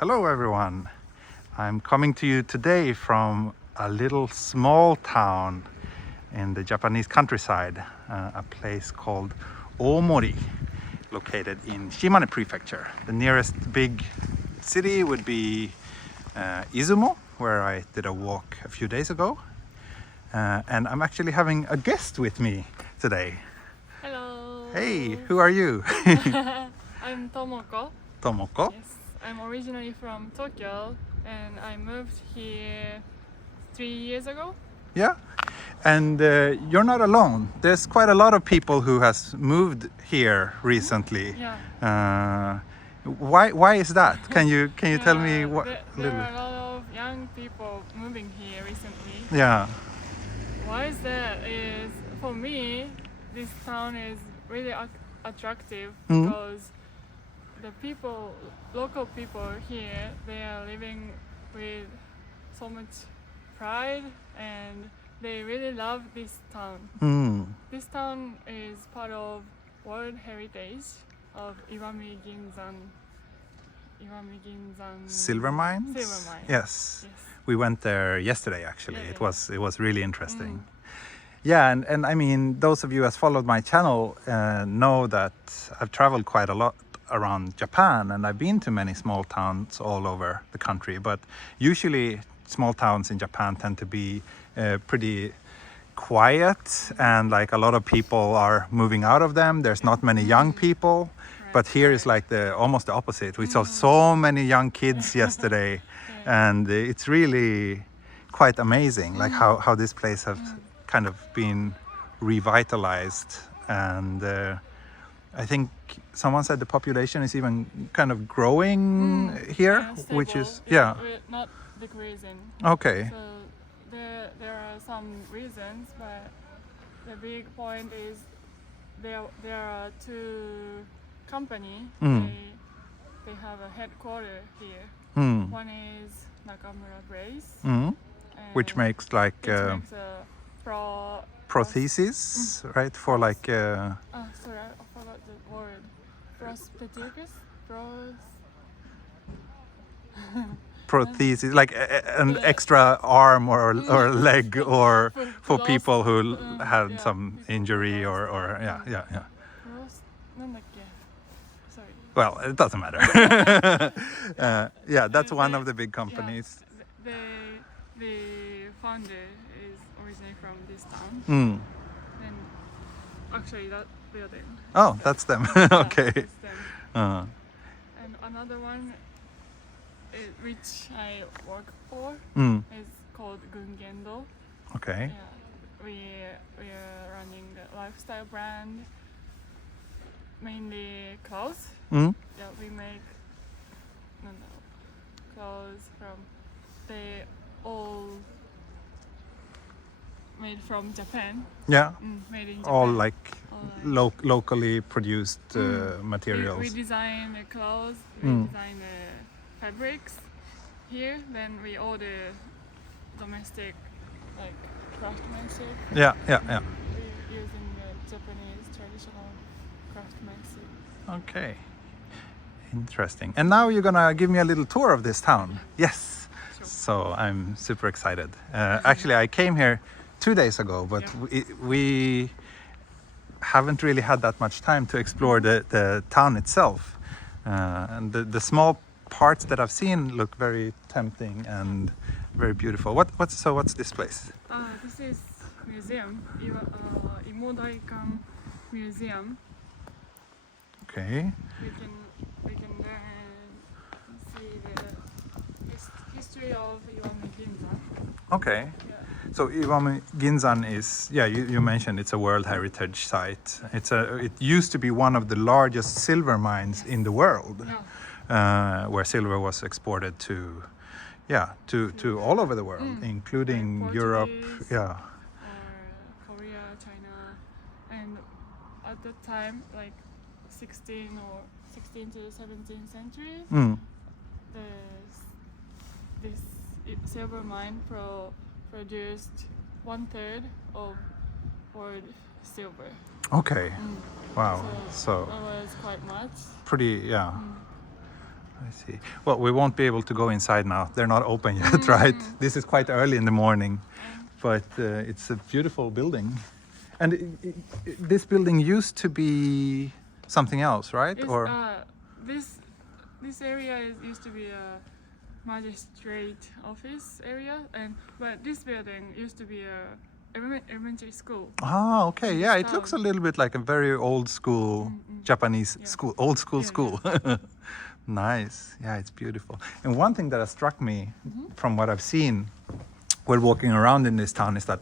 Hello everyone. I'm coming to you today from a little small town in the Japanese countryside, a place called Omori, located in Shimane Prefecture. The nearest big city would be Izumo, where I did a walk a few days ago. And I'm actually having a guest with me today. Hello. Hey, who are you? I'm Tomoko. Tomoko? Yes, I'm originally from Tokyo and I moved here 3 years ago. Yeah, and you're not alone. There's quite a lot of people who has moved here recently. Yeah. Why is that? Can you tell me what? There are a lot of young people moving here recently. Yeah. Why is that? Is for me, this town is really attractive because the people, local people here, they are living with so much pride and they really love this town. This town is part of World Heritage of Iwami Ginzan. Silver mines? Silver mines. Yes. Yes. We went there yesterday actually. Yeah, It was really interesting. Yeah, and I mean, those of you who has followed my channel know that I've traveled quite a lot around Japan and I've been to many small towns all over the country, but usually small towns in Japan tend to be pretty quiet and like a lot of people are moving out of them. There's not many young people, but here is like almost the opposite. We saw so many young kids yesterday and it's really quite amazing like how this place has kind of been revitalized. And I think someone said the population is even kind of growing here, Stable. which is We're not decreasing. Okay. So there are some reasons, but the big point is there are two companies. They have a headquarters here. One is Nakamura Brace, which makes like makes a prosthesis, right? For like sorry, I forgot the word. Prostheticus? prosthesis, like an extra arm or leg, or for people who had some injury or yeah. Sorry. Well, it doesn't matter. Yeah, that's one of the big companies. Yeah, the founder is originally from this town. And actually that building. Oh, that's them. Okay. That's them. And another one which I work for is called Gungendo. Okay. Yeah, we are running the lifestyle brand, mainly clothes. Yeah, we make clothes from they all made from Japan. Yeah. Made in Japan. All like locally produced materials. We design the clothes. We design the fabrics here. Then we order domestic like craftsmanship. Yeah. We're using the Japanese traditional craftsmanship. Okay. Interesting. And now you're gonna give me a little tour of this town. Yes. Sure. So I'm super excited. Actually, I came here 2 days ago, but we haven't really had that much time to explore the town itself. And the small parts that I've seen look very tempting and very beautiful. What's this place? This is museum, Imodaikan Museum. Okay. We can see the history of Iwami Ginzan. Okay. Yeah. So Iwami Ginzan is, you mentioned it's a World Heritage Site. It used to be one of the largest silver mines in the world, where silver was exported to all over the world, including like Europe. Or Korea, China, and at that time, like 16 to 17th century, this silver mine produced 1/3 of world silver. Okay. Wow. So So that was quite much. pretty, I see. Well, we won't be able to go inside now. They're not open yet, right? This is quite early in the morning, but it's a beautiful building. And this building used to be something else, right? This area used to be a magistrate office area, but this building used to be a elementary school. Ah, okay. Yeah, it looks a little bit like a very old school Japanese school, old school school. Nice. Yeah, it's beautiful. And one thing that has struck me from what I've seen while walking around in this town is that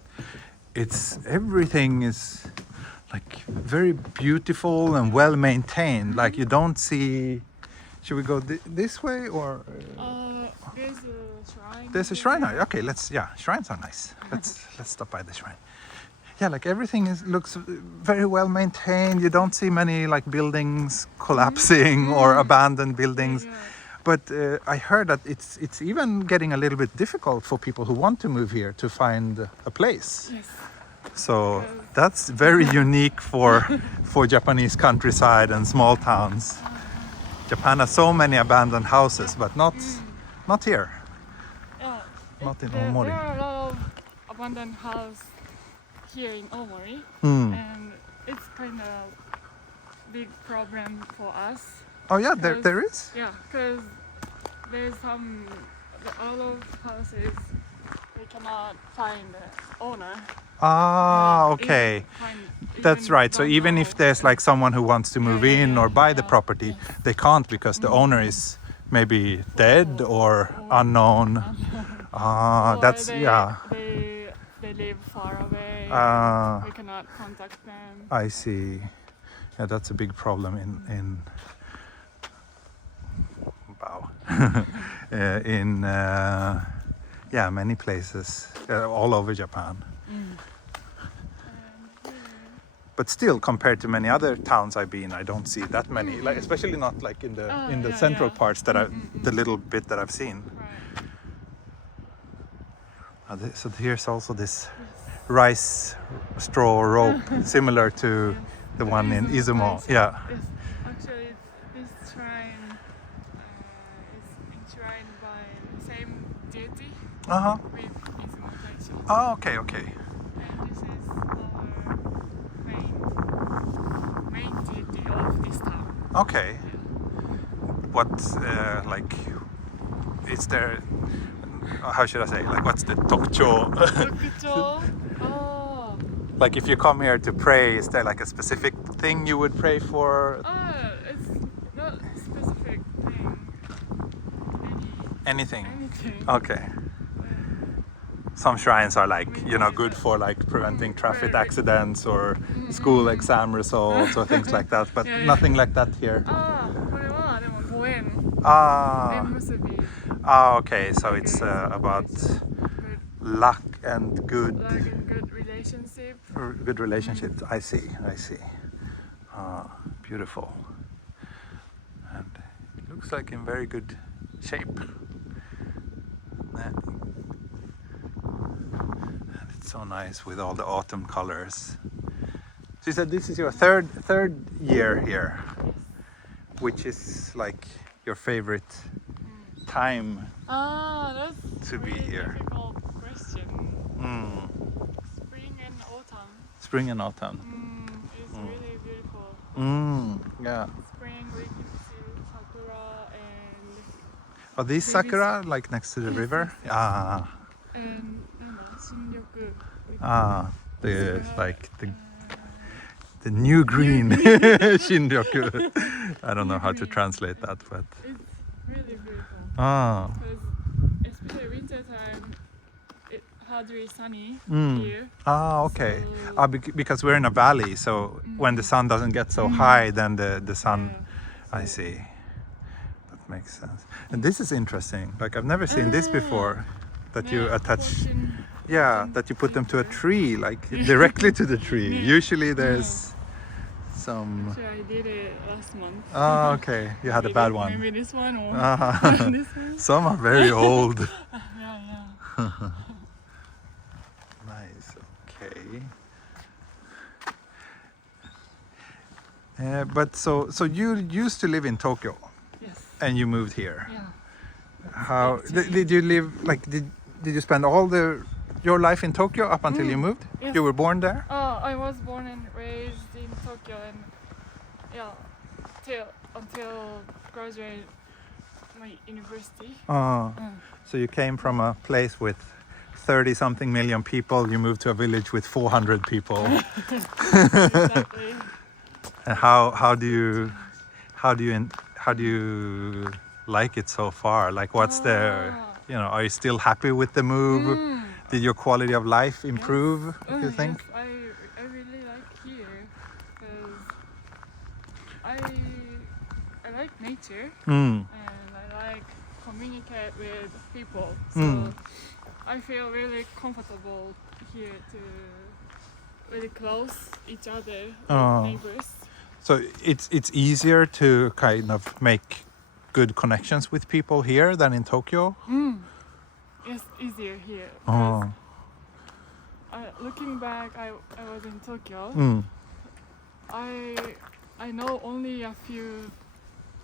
everything is like very beautiful and well maintained. Like you don't see. Should we go this way or? There's a shrine. There's a shrine. Okay, shrines are nice. Let's stop by the shrine. Yeah, like everything looks very well maintained. You don't see many like buildings collapsing or abandoned buildings. Yeah. But I heard that it's even getting a little bit difficult for people who want to move here to find a place. Yes. So that's very unique for Japanese countryside and small towns. Japan has so many abandoned houses, but not here. Yeah. Not in There Omori. are a lot of abandoned houses here in Omori, Hmm. and it's kind of big problem for us. Oh yeah, there is. Yeah, because there's a lot of houses we cannot find the owner. Ah, okay. That's right. So even if there's like someone who wants to move in or buy the property, they can't because the owner is maybe dead or unknown. Or That's They live far away. We cannot contact them. I see. Yeah, that's a big problem in in many places all over Japan. But still, compared to many other towns I've been, I don't see that many. Like, especially not like in the central parts that the little bit that I've seen. Right. So here's also this rice straw rope, similar to the one in Izumo. Yeah. Yes. Actually, this shrine is enshrined by the same deity with Izumo Station. Oh, okay. And this is our main deity of this town. Okay. What is there? How should I say? Like, what's the tokcho? Tokucho. Oh. Like, if you come here to pray, is there like a specific thing you would pray for? It's not a specific thing. Anything. Anything. Okay. Some shrines are like, good for like preventing traffic accidents or school exam results or things like that, but nothing like that here. これはでもご縁 Ah, 縁結び okay. So it's about luck and good like a good relationship. good relationships. I see. Beautiful. And it looks like in very good shape. And it's so nice with all the autumn colors. So you said this is your third year here, which is like your favorite time That's to be really here. difficult question. Mm. Spring and autumn. Spring and autumn. It's really beautiful. Yeah. Spring we can see sakura and Are these sakura like next to the river? Ah. and 新緑 The new green Shinryoku. I don't know how to translate that, but It's really beautiful. ah. Because especially winter time, it's hardly sunny Mm. here. Ah, okay. So- Because we're in a valley, so when the sun doesn't get so high, then the sun. I see. That makes sense. And this is interesting. Like I've never seen this before. That you attach. Yeah, that you put them to a tree, like directly to the tree. Usually there's some. Actually, I did it last month. Oh, okay. You had a bad one. Maybe this one or this one. Some are very old. Yeah. Nice. Okay. But so you used to live in Tokyo, Yes. And you moved here. Yeah. How did you live? Like, did you spend all your life in Tokyo up until you moved? Yes. You were born there. I was born and raised in Tokyo, and until graduate my university. So you came from a place with 30-something million people. You moved to a village with 400 people. Exactly. And how do you like it so far? Like, what's the, are you still happy with the move? Did your quality of life improve, you think? Yes, I really like here because I like nature and I like communicate with people. So I feel really comfortable here to really close each other with neighbors. So it's easier to kind of make good connections with people here than in Tokyo? It's easier here because looking back, I was in Tokyo. I know only a few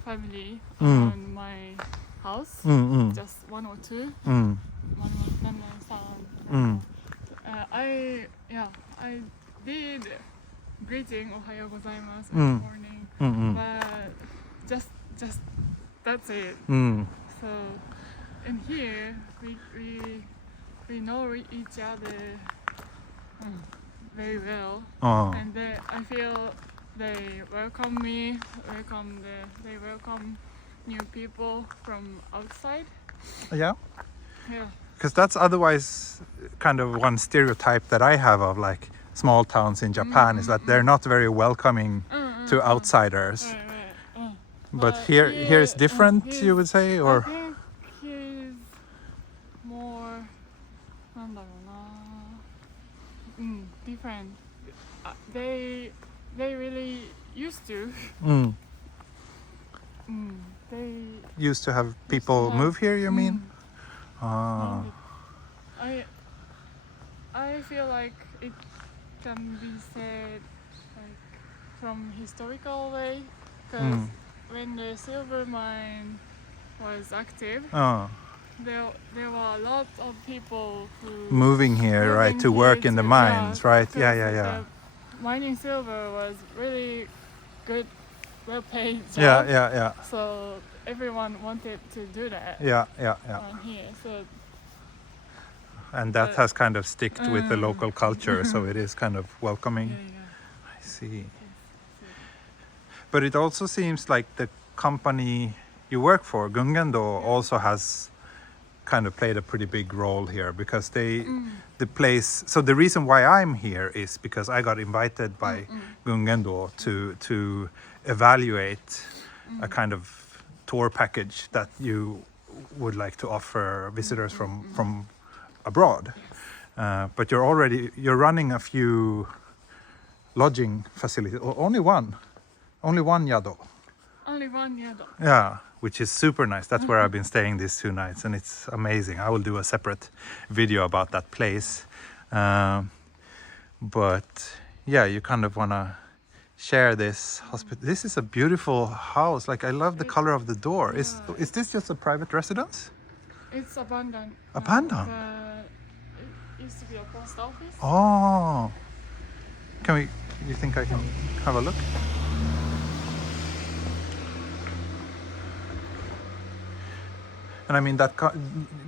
family around my house, just one or two. I did greeting Ohayo gozaimasu in the morning, but just that's it. So in here we know each other very well, and I feel they welcome me, they welcome new people from outside. Yeah. Yeah. Because that's otherwise kind of one stereotype that I have of like small towns in Japan is that they're not very welcoming to outsiders. Right. But here is different, you would say, or I think here is more different. They really used to. They used to have people move here, you mean? I feel like it can be said like from historical way, because when the silver mine was active, there were a lot of people who moving here, right, to work in the mines, right? Yeah. Mining silver was really good, well paid job. Yeah. So everyone wanted to do that. Yeah. On here, so. And that has kind of sticked with the local culture, so it is kind of welcoming. Yeah. I see. But it also seems like the company you work for, Gungendo, also has kind of played a pretty big role here, because the place. So the reason why I'm here is because I got invited by Gungendo to evaluate a kind of tour package that you would like to offer visitors from abroad. But you're running a few lodging facilities. Only one yado. Only one yado. Yeah, which is super nice. That's where I've been staying these 2 nights, and it's amazing. I will do a separate video about that place. But yeah, you kind of want to share this hospital. This is a beautiful house. Like, I love the color of the door. Is this just a private residence? It's abandoned. Abandoned? It used to be a post office. Oh. You think I can have a look? And I mean, that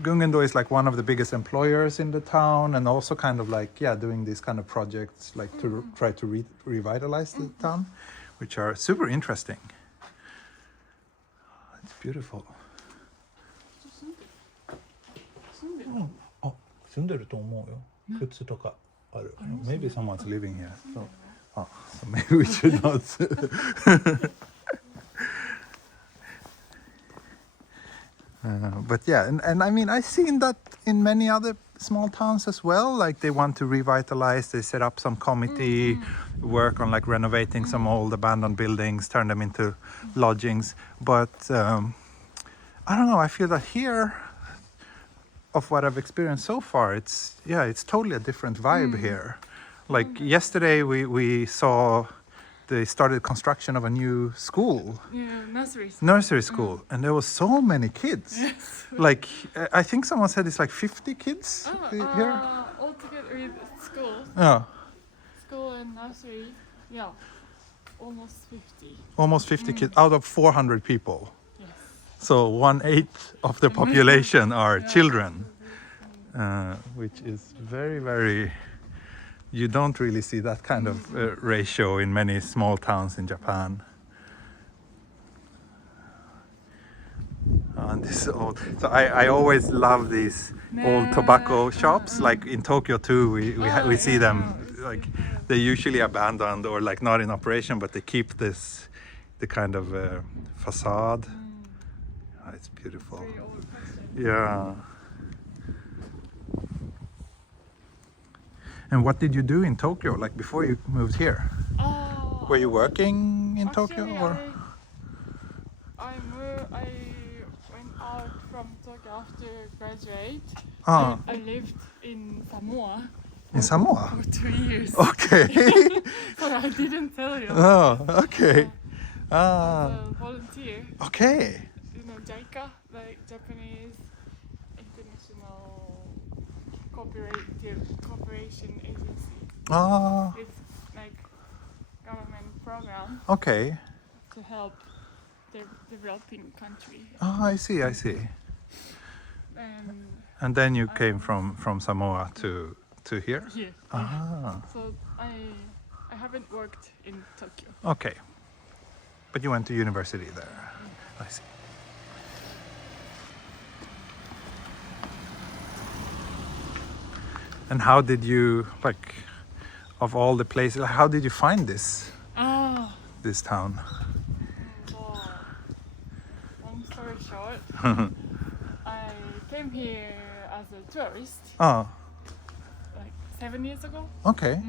Gungendo is like one of the biggest employers in the town, and also kind of like, doing these kind of projects like to try to revitalize the town, which are super interesting. It's beautiful. 住んでると思うよ。靴とかある。Maybe someone's living here. So maybe we should not. But yeah, and I mean, I've seen that in many other small towns as well. Like, they want to revitalize, they set up some committee, work on like renovating some old abandoned buildings, turn them into lodgings. But I don't know, I feel that here, of what I've experienced so far, it's totally a different vibe here. Like yesterday we saw they started construction of a new school, Yeah, nursery. nursery school, and there was so many kids. Yes. Like I think someone said it's like 50 kids here. All together with school. Yeah, School and nursery, yeah, almost 50. almost 50 kids out of 400 people. Yes. So 1/8 of the population are Yeah. children, which is very, very. You don't really see that kind of ratio in many small towns in Japan. And this is old. So I always love these old tobacco shops. Like in Tokyo too, we see them. Like they're usually abandoned or like not in operation, but they keep the kind of facade. Oh, it's beautiful. Very old question. Yeah. And what did you do in Tokyo, like before you moved here? Were you working in Tokyo Actually, or? I went out from Tokyo after graduate. Ah, I lived in Samoa in Samoa? for 2 years. Okay. But I didn't tell you. Oh, okay. I Ah, was a volunteer. okay. You know, JICA, like Japanese International Cooperation Agency. Ah, It's like government program okay. to help the developing country. Ah, I see, I see. And And then you came from Samoa to here? here. Ah, So I haven't worked in Tokyo. okay. But you went to university there. I see. And how did you, like, of all the places, how did you find this town? So, long story short, I came here as a tourist Oh, like 7 years ago okay.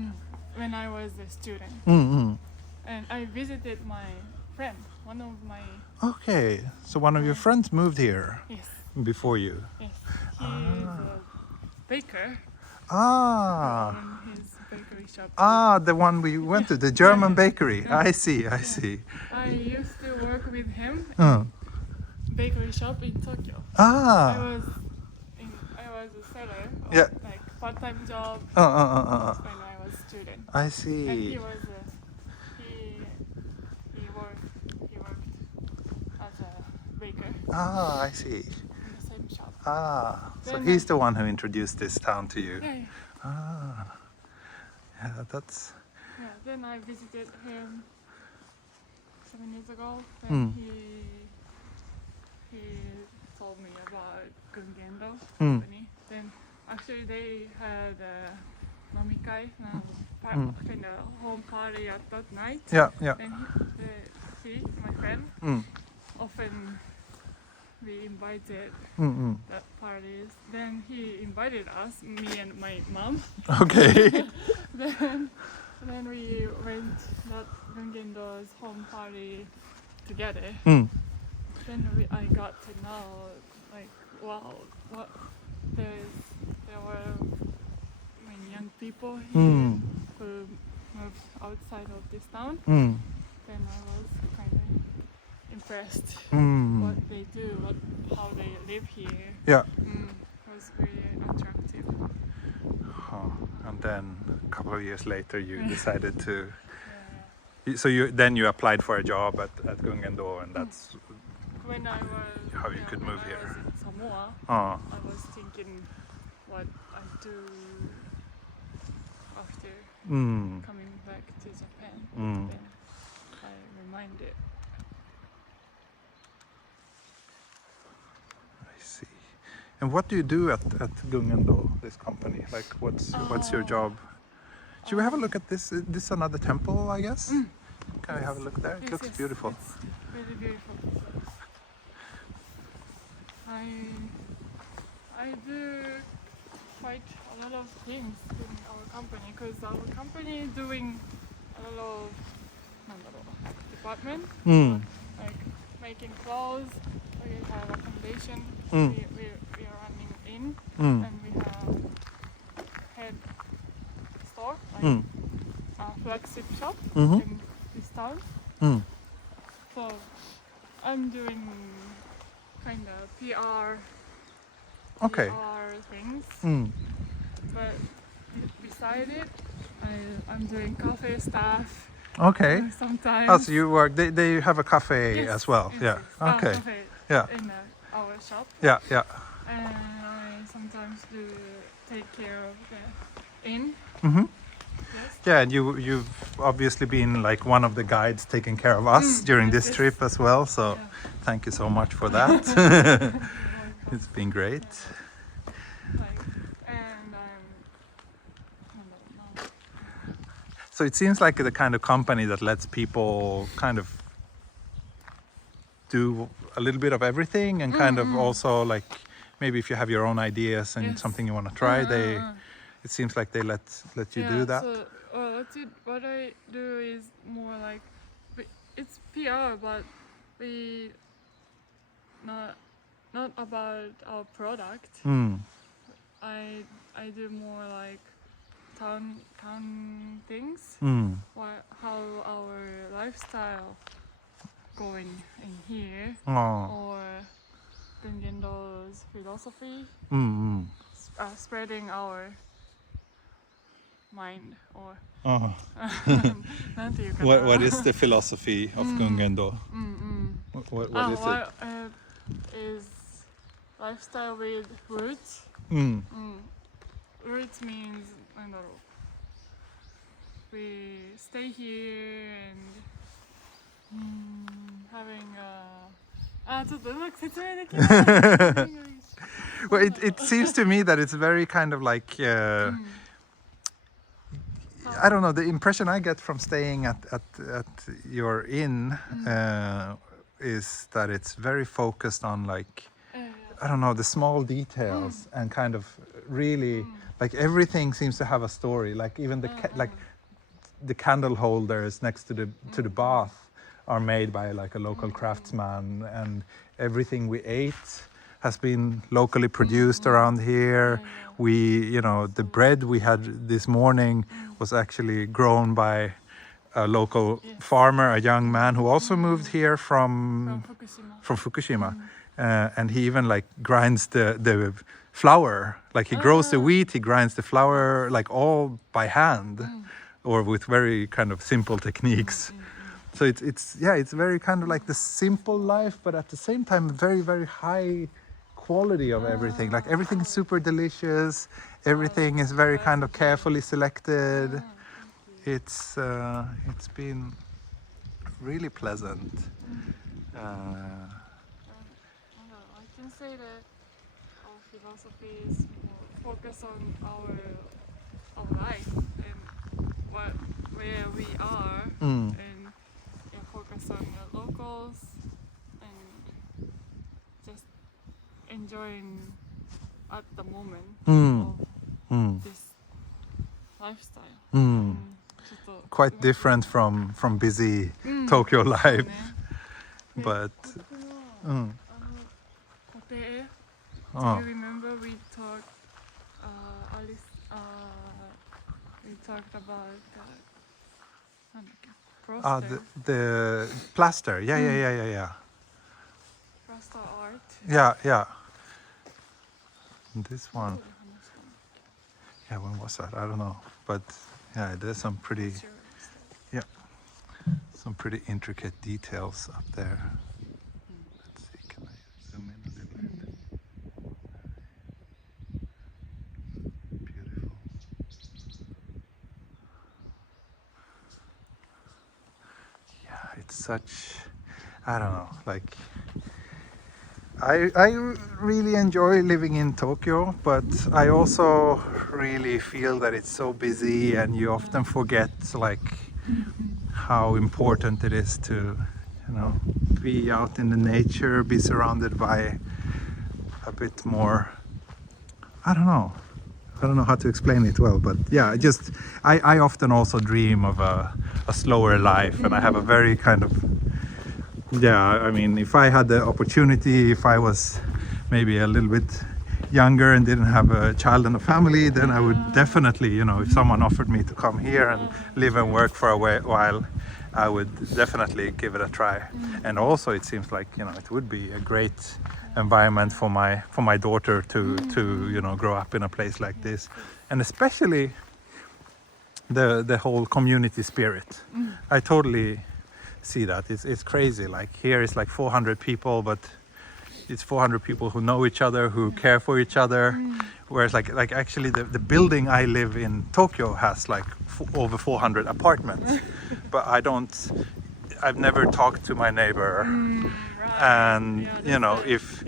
when I was a student. Mm-hmm. And I visited my friend, one of my, Okay, so one of your friends moved here yes, before you. yes. He is a baker Ah, in his bakery shop. the one we went to, the German bakery. I see, I see. I used to work with him Uh, bakery shop in Tokyo. ah, I was a seller of Yeah. like part-time job when I was student. I And see. he worked as a baker Ah, I see. in the same shop. Ah, so Then he's the one who introduced this town to you. Yeah, Ah, yeah, that's. yeah. Then I visited him 7 years ago. Then he told me about Gungendo company. Then actually they had a nomikai, kind of home party at that night. Yeah, yeah. Then he, my friend, often we invited that parties. Then he invited us, me and my mom. Okay. then we went that Gungendo's home party together. Then I got to know, like, wow, there were many young people here who moved outside of this town. Then I was kind of impressed what they do, how they live here. Yeah. It was really attractive. Oh, and then a couple of years later, you decided to. Yeah. So you applied for a job at Gungendo, and that's When I was how you could move when here. I was in Samoa, Oh, I was thinking what I do after coming back to Japan. Then I reminded. I see. And what do you do at Gungendo, this company? Like, what's your job? Should we have a look at this? This is another temple, I guess. Can we have a look there? It looks beautiful. It's really beautiful. I do quite a lot of things in our company because our company is doing a lot of department, like making clothes. We have accommodation. We are running in, and we have head store, like a flagship shop in this town. Mm. So I'm doing kind of Okay. PR things. Mm. But beside it, I'm doing cafe staff Okay. sometimes. Oh, so you work. They have a cafe Yes, as well. yes, Yeah. yes. Okay. Cafe Yeah. in our shop. Yeah. Yeah. And I sometimes do take care of the inn. Mm-hmm. Yes. Yeah, and you've obviously been like one of the guides taking care of us during yes, this yes. trip as well. So Yeah. thank you so much for that. It's been great. Like, and I don't know. So it seems like the kind of company that lets people kind of do a little bit of everything and kind of also like maybe if you have your own ideas and Yes. something you want to try, it seems like they let you do that. So what I do is more like it's PR, but we not about our product. Mm. I do more like town things. Mm. How our lifestyle going in here, Oh. or Gungendo's philosophy, Mm. spreading our mind, or Oh. なんていうかな。 What is the philosophy of Gungendo? What is it? Is lifestyle with roots. Mm. Roots means なんだろう。We stay here and having a ちょっとうまく説明できない。 Well, it seems to me that it's very kind of like I don't know, the impression I get from staying at your inn is that it's very focused on like I don't know, the small details and kind of really like everything seems to have a story, like even the like the candle holders next to the bath are made by like a local craftsman, and everything we ate has been locally produced around here. We, the bread we had this morning was actually grown by a local farmer, a young man who also moved here from Fukushima. And he even like grinds the flour, like he grows the wheat, he grinds the flour like all by hand or with very kind of simple techniques. So it's very kind of like the simple life, but at the same time very, very high quality of everything. Like everything is super delicious, everything is very kind of carefully selected. It's been really pleasant. I can say that our philosophy is more focused on our life and where we are, and focus on the locals and just enjoying at the moment of this lifestyle. ちょっと Quite different from busy Tokyo life, but 固定 Do oh, you remember we talked we talked about the plaster, yeah. plaster art. Yeah. This one, yeah, when was that? I don't know, but yeah, there's some pretty intricate details up there. Let's see, can I zoom in a little bit? Beautiful. Yeah, it's such, I don't know, like I really enjoy living in Tokyo, but I also really feel that it's so busy and you often forget like how important it is to, be out in the nature, be surrounded by a bit more, I don't know how to explain it well, but yeah, I often also dream of a slower life, and I have a very kind of, I mean, if I had the opportunity, if I was maybe a little bit younger and didn't have a child and a family, then I would definitely, you know, if someone offered me to come here and live and work for a while, I would definitely give it a try. And also it seems like, you know, it would be a great environment for my daughter to you know, grow up in a place like this. And especially the whole community spirit. I totally see that. It's crazy. Like here is like 400 people, but it's 400 people who know each other, who care for each other. Whereas like actually the building I live in Tokyo has like over 400 apartments. But I've never talked to my neighbor. And you know, if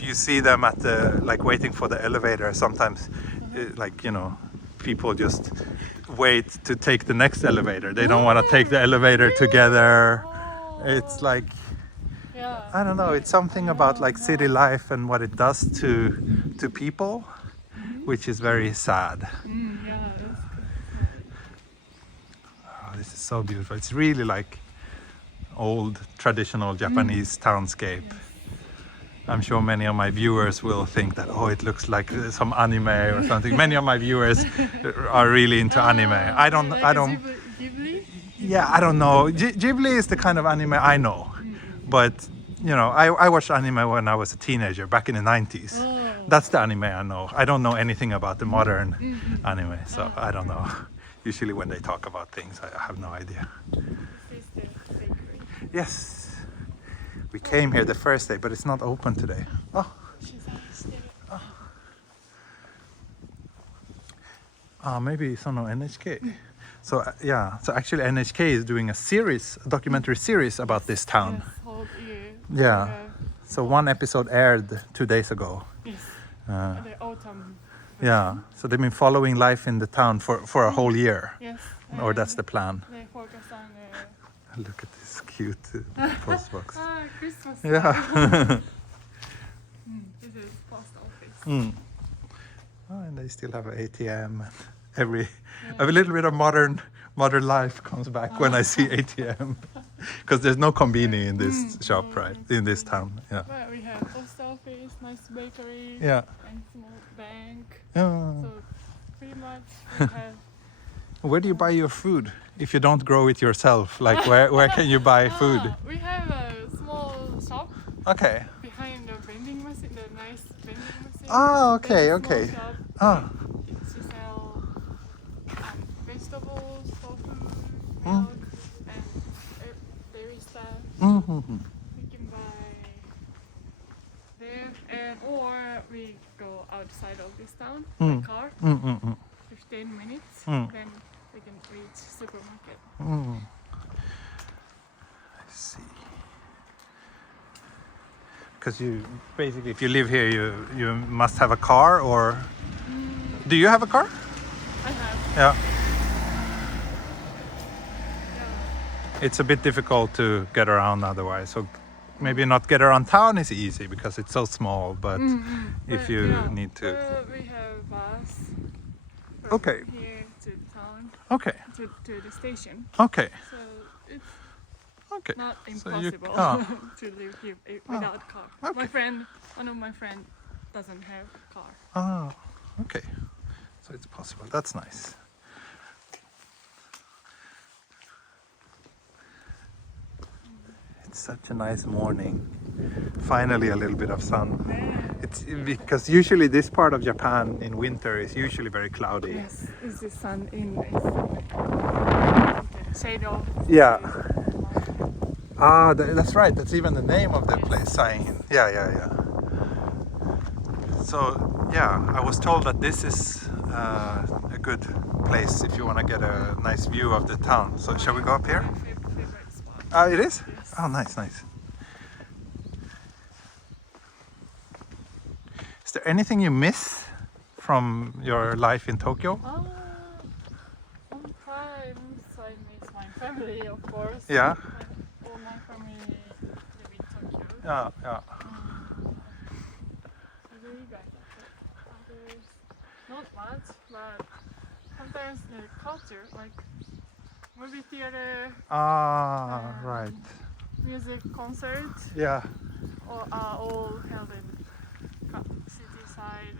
you see them at the, like, waiting for the elevator, sometimes like, you know, people just wait to take the next elevator. They don't want to take the elevator together. It's like, I don't know, it's something about like city life and what it does to people, which is very sad. Oh, this is so beautiful. It's really like old traditional Japanese townscape. I'm sure many of my viewers will think that, oh, it looks like some anime or something. Many of my viewers are really into anime. I don't. Ghibli? Yeah, I don't know. Ghibli is the kind of anime I know, but you know, I watched anime when I was a teenager back in the 90s. That's the anime I know. I don't know anything about the modern anime, so I don't know. Usually when they talk about things, I have no idea. This is the bakery. Yes. We came here the first day, but it's not open today. Oh. She's on the stairs. Maybe it's on NHK. So yeah, so actually NHK is doing a documentary series about this town. Yes, whole year. Yeah. So one episode aired 2 days ago. Yes. The autumn. Yeah. So they've been following life in the town for a whole year. Yes. Or that's the plan. They focus on Look at this cute post box. Christmas. Yeah. This is post office. Oh, and they still have an ATM. A little bit of modern life comes back when I see ATM, because there's no conveni in this shop, right? In this town, yeah. But we have post office, nice bakery, Yeah. and small bank. Yeah. So pretty much we have. Where do you buy your food if you don't grow it yourself? Like where can you buy food? We have a small shop Okay. behind the vending machine, the nice vending machine. Ah, okay, There's a small okay. shop. Ah. She sell vegetables, tofu, milk, and dairy stuff. Mm-hmm. We can buy there, or we go outside of this town by car. 15 minutes, then we can reach supermarket. I see. Because you basically, if you live here, you must have a car, or do you have a car? I have. Yeah. Yeah. It's a bit difficult to get around otherwise. So maybe not get around town is easy because it's so small. But if you need to, we have bus. Okay. Here to town. Okay. To the station. Okay. So it's Okay. not So impossible to live here without car. Okay. One of my friends doesn't have a car. Ah. Okay. So it's possible. That's nice. It's such a nice morning. Finally, a little bit of sun. It's because usually this part of Japan in winter is usually very cloudy. Yes, is the sun in the shadow. Yeah. Ah, that's right. That's even the name of the place, Sain. Yeah. So, yeah, I was told that this is a good place if you want to get a nice view of the town. So, shall we go up here? My favorite spot. Ah, it is? Yes. Oh, nice. Is there anything you miss from your life in Tokyo? Sometimes I miss my family, of course. Yeah. All my family live in Tokyo. Yeah. I really like it. Others, not much, but sometimes the culture, like movie theater, Ah, right. music concerts, Yeah. are all held in city side.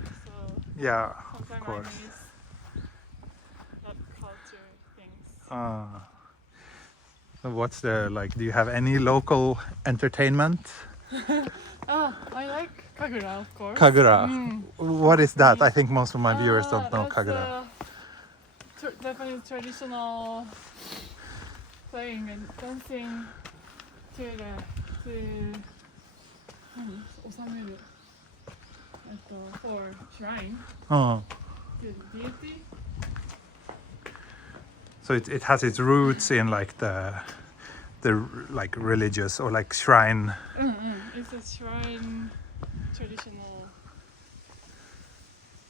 Yeah, of sometimes I course. miss that culture things. So what's the like? Do you have any local entertainment? I like Kagura, of course. Kagura. What is that? Me. I think most of my viewers don't know That's Kagura. Japanese traditional playing and dancing to osameru, for shrine Oh, to the deity. so it has its roots in like the like religious or like shrine. It's a shrine traditional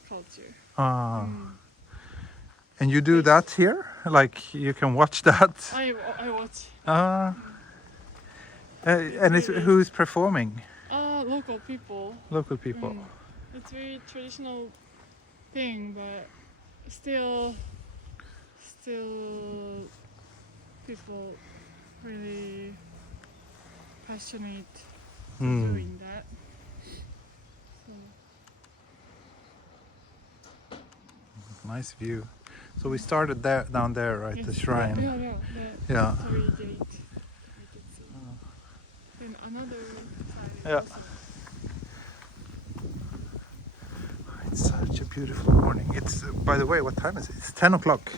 culture. And you do that here? Like you can watch that? I watch And it's, who's performing? local people. Local people. It's very traditional thing, but still people really passionate doing that. So. Nice view. So we started there, down there, right? Yes. The shrine. Yeah. Torii gate. You can see. Then another side. Yeah. Also. It's such a beautiful morning. It's, by the way, what time is it? It's 10 o'clock.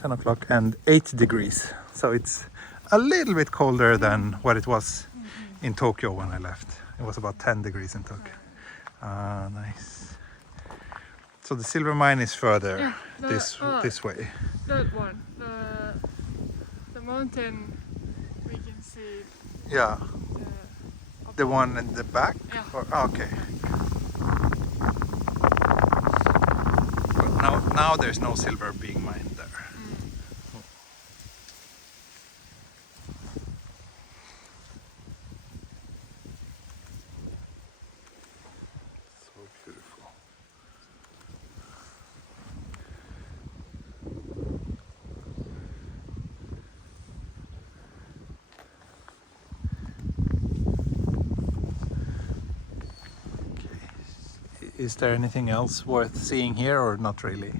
10 o'clock and 8 degrees. So it's a little bit colder than what it was in Tokyo when I left. It was about 10 degrees in Tokyo. Nice. So the silver mine is further this way. That one. The mountain we can see. Yeah. The one in the back? Yeah. Or, okay. Well, now there's no silver being mined there. So beautiful. Is there anything else worth seeing here or not really?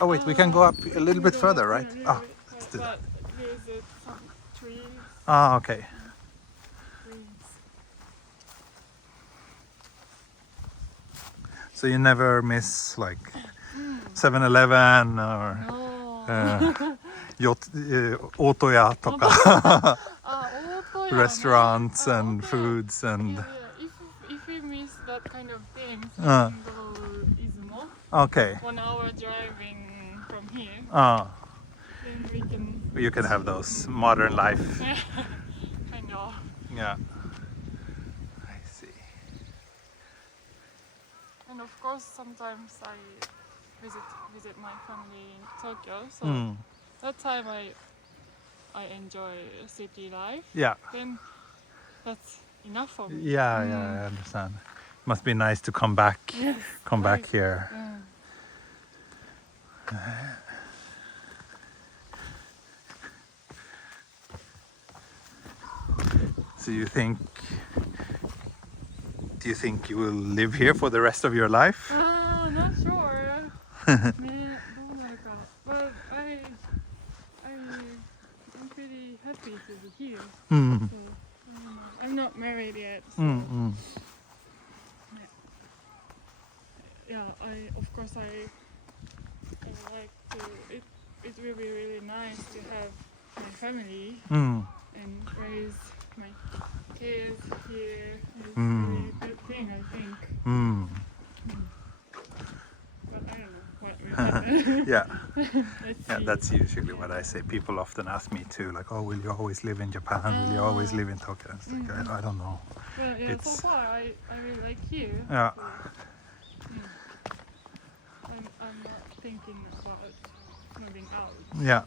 Oh wait, we can go up a little bit further, right? Let's do that. Here's some trees. Okay. Greens. So you never miss like 7-Eleven or No. Otoya toka Otoya, restaurants no. and Otoya. foods and If we miss that kind of things, we Uh. can go Izumo. okay. 1 hour driving from here. Then we can. You can have those modern life. Kind of. Yeah. I see. And of course, sometimes I visit my family in Tokyo. So that time I enjoy city life. Yeah. Then that's enough for me. Yeah, I understand. Must be nice to come back. Yes, Come back right. here. So do you think you will live here for the rest of your life? Not sure. ね、どうなるか。But I'm pretty happy to be here. So, I'm not married yet. So, yeah, of course I like to. It will be really nice to have my family and raise my kids here. It's a really good thing, I think. But I don't know what will happen. Yeah. Let's Yeah, see. that's usually what I say. People often ask me too, like, "Oh, will you always live in Japan? Will you always live in Tokyo?" It's like, I don't know. But yeah, so It's- far I really like here. Yeah. So, I'm not thinking about moving out. Yeah.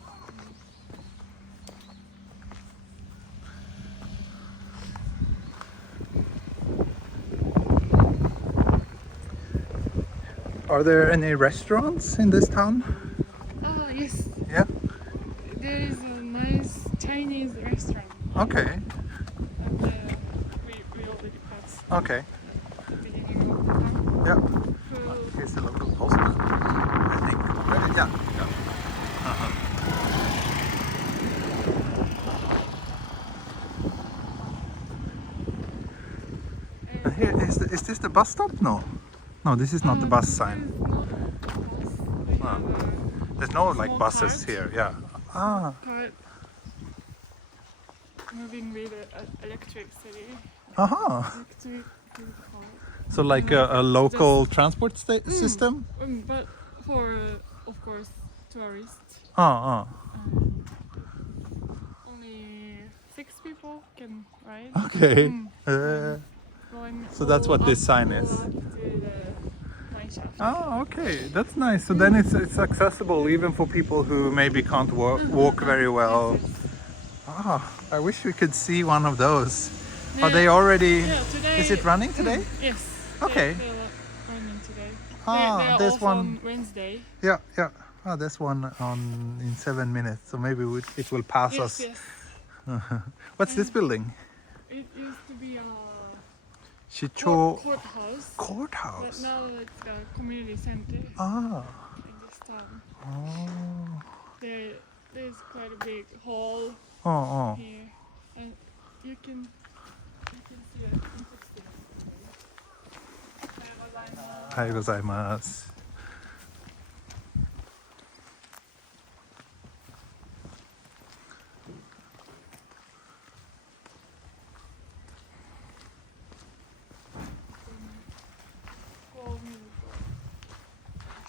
Are there any restaurants in this town? Oh yes, Yeah. there is a nice Chinese restaurant. Okay. And we already passed Okay. the beginning of the town. Yeah. So Here's the local bus stop? No. No, this is not the bus This sign. is not bus. They Ah. have There's no like small buses cart. here. Yeah. Ah. cart moving with electricity. Uh-huh. Electric cart. So like a local transport system? But for, of course, tourists. Oh, Only 6 people can ride. okay. Going So that's what all this sign all is. up to the mine shaft. Oh, okay. That's nice. So then it's accessible even for people who maybe can't walk very well. Yes, Ah, I wish we could see one of those. yes. Are they already? Yeah, today. Is it running today? Yes. Okay. They're running today. Ah, they are there's off one. on Wednesday. Yeah, yeah. Oh, there's one on in 7 minutes. So maybe it will pass Yes, us. yes. What's this building? It used to be a Shicho courthouse, but courthouse. now it's a community center in Ah. this town. Oh. There's quite a big hall Oh. here, and you can see it interesting. おはようございます。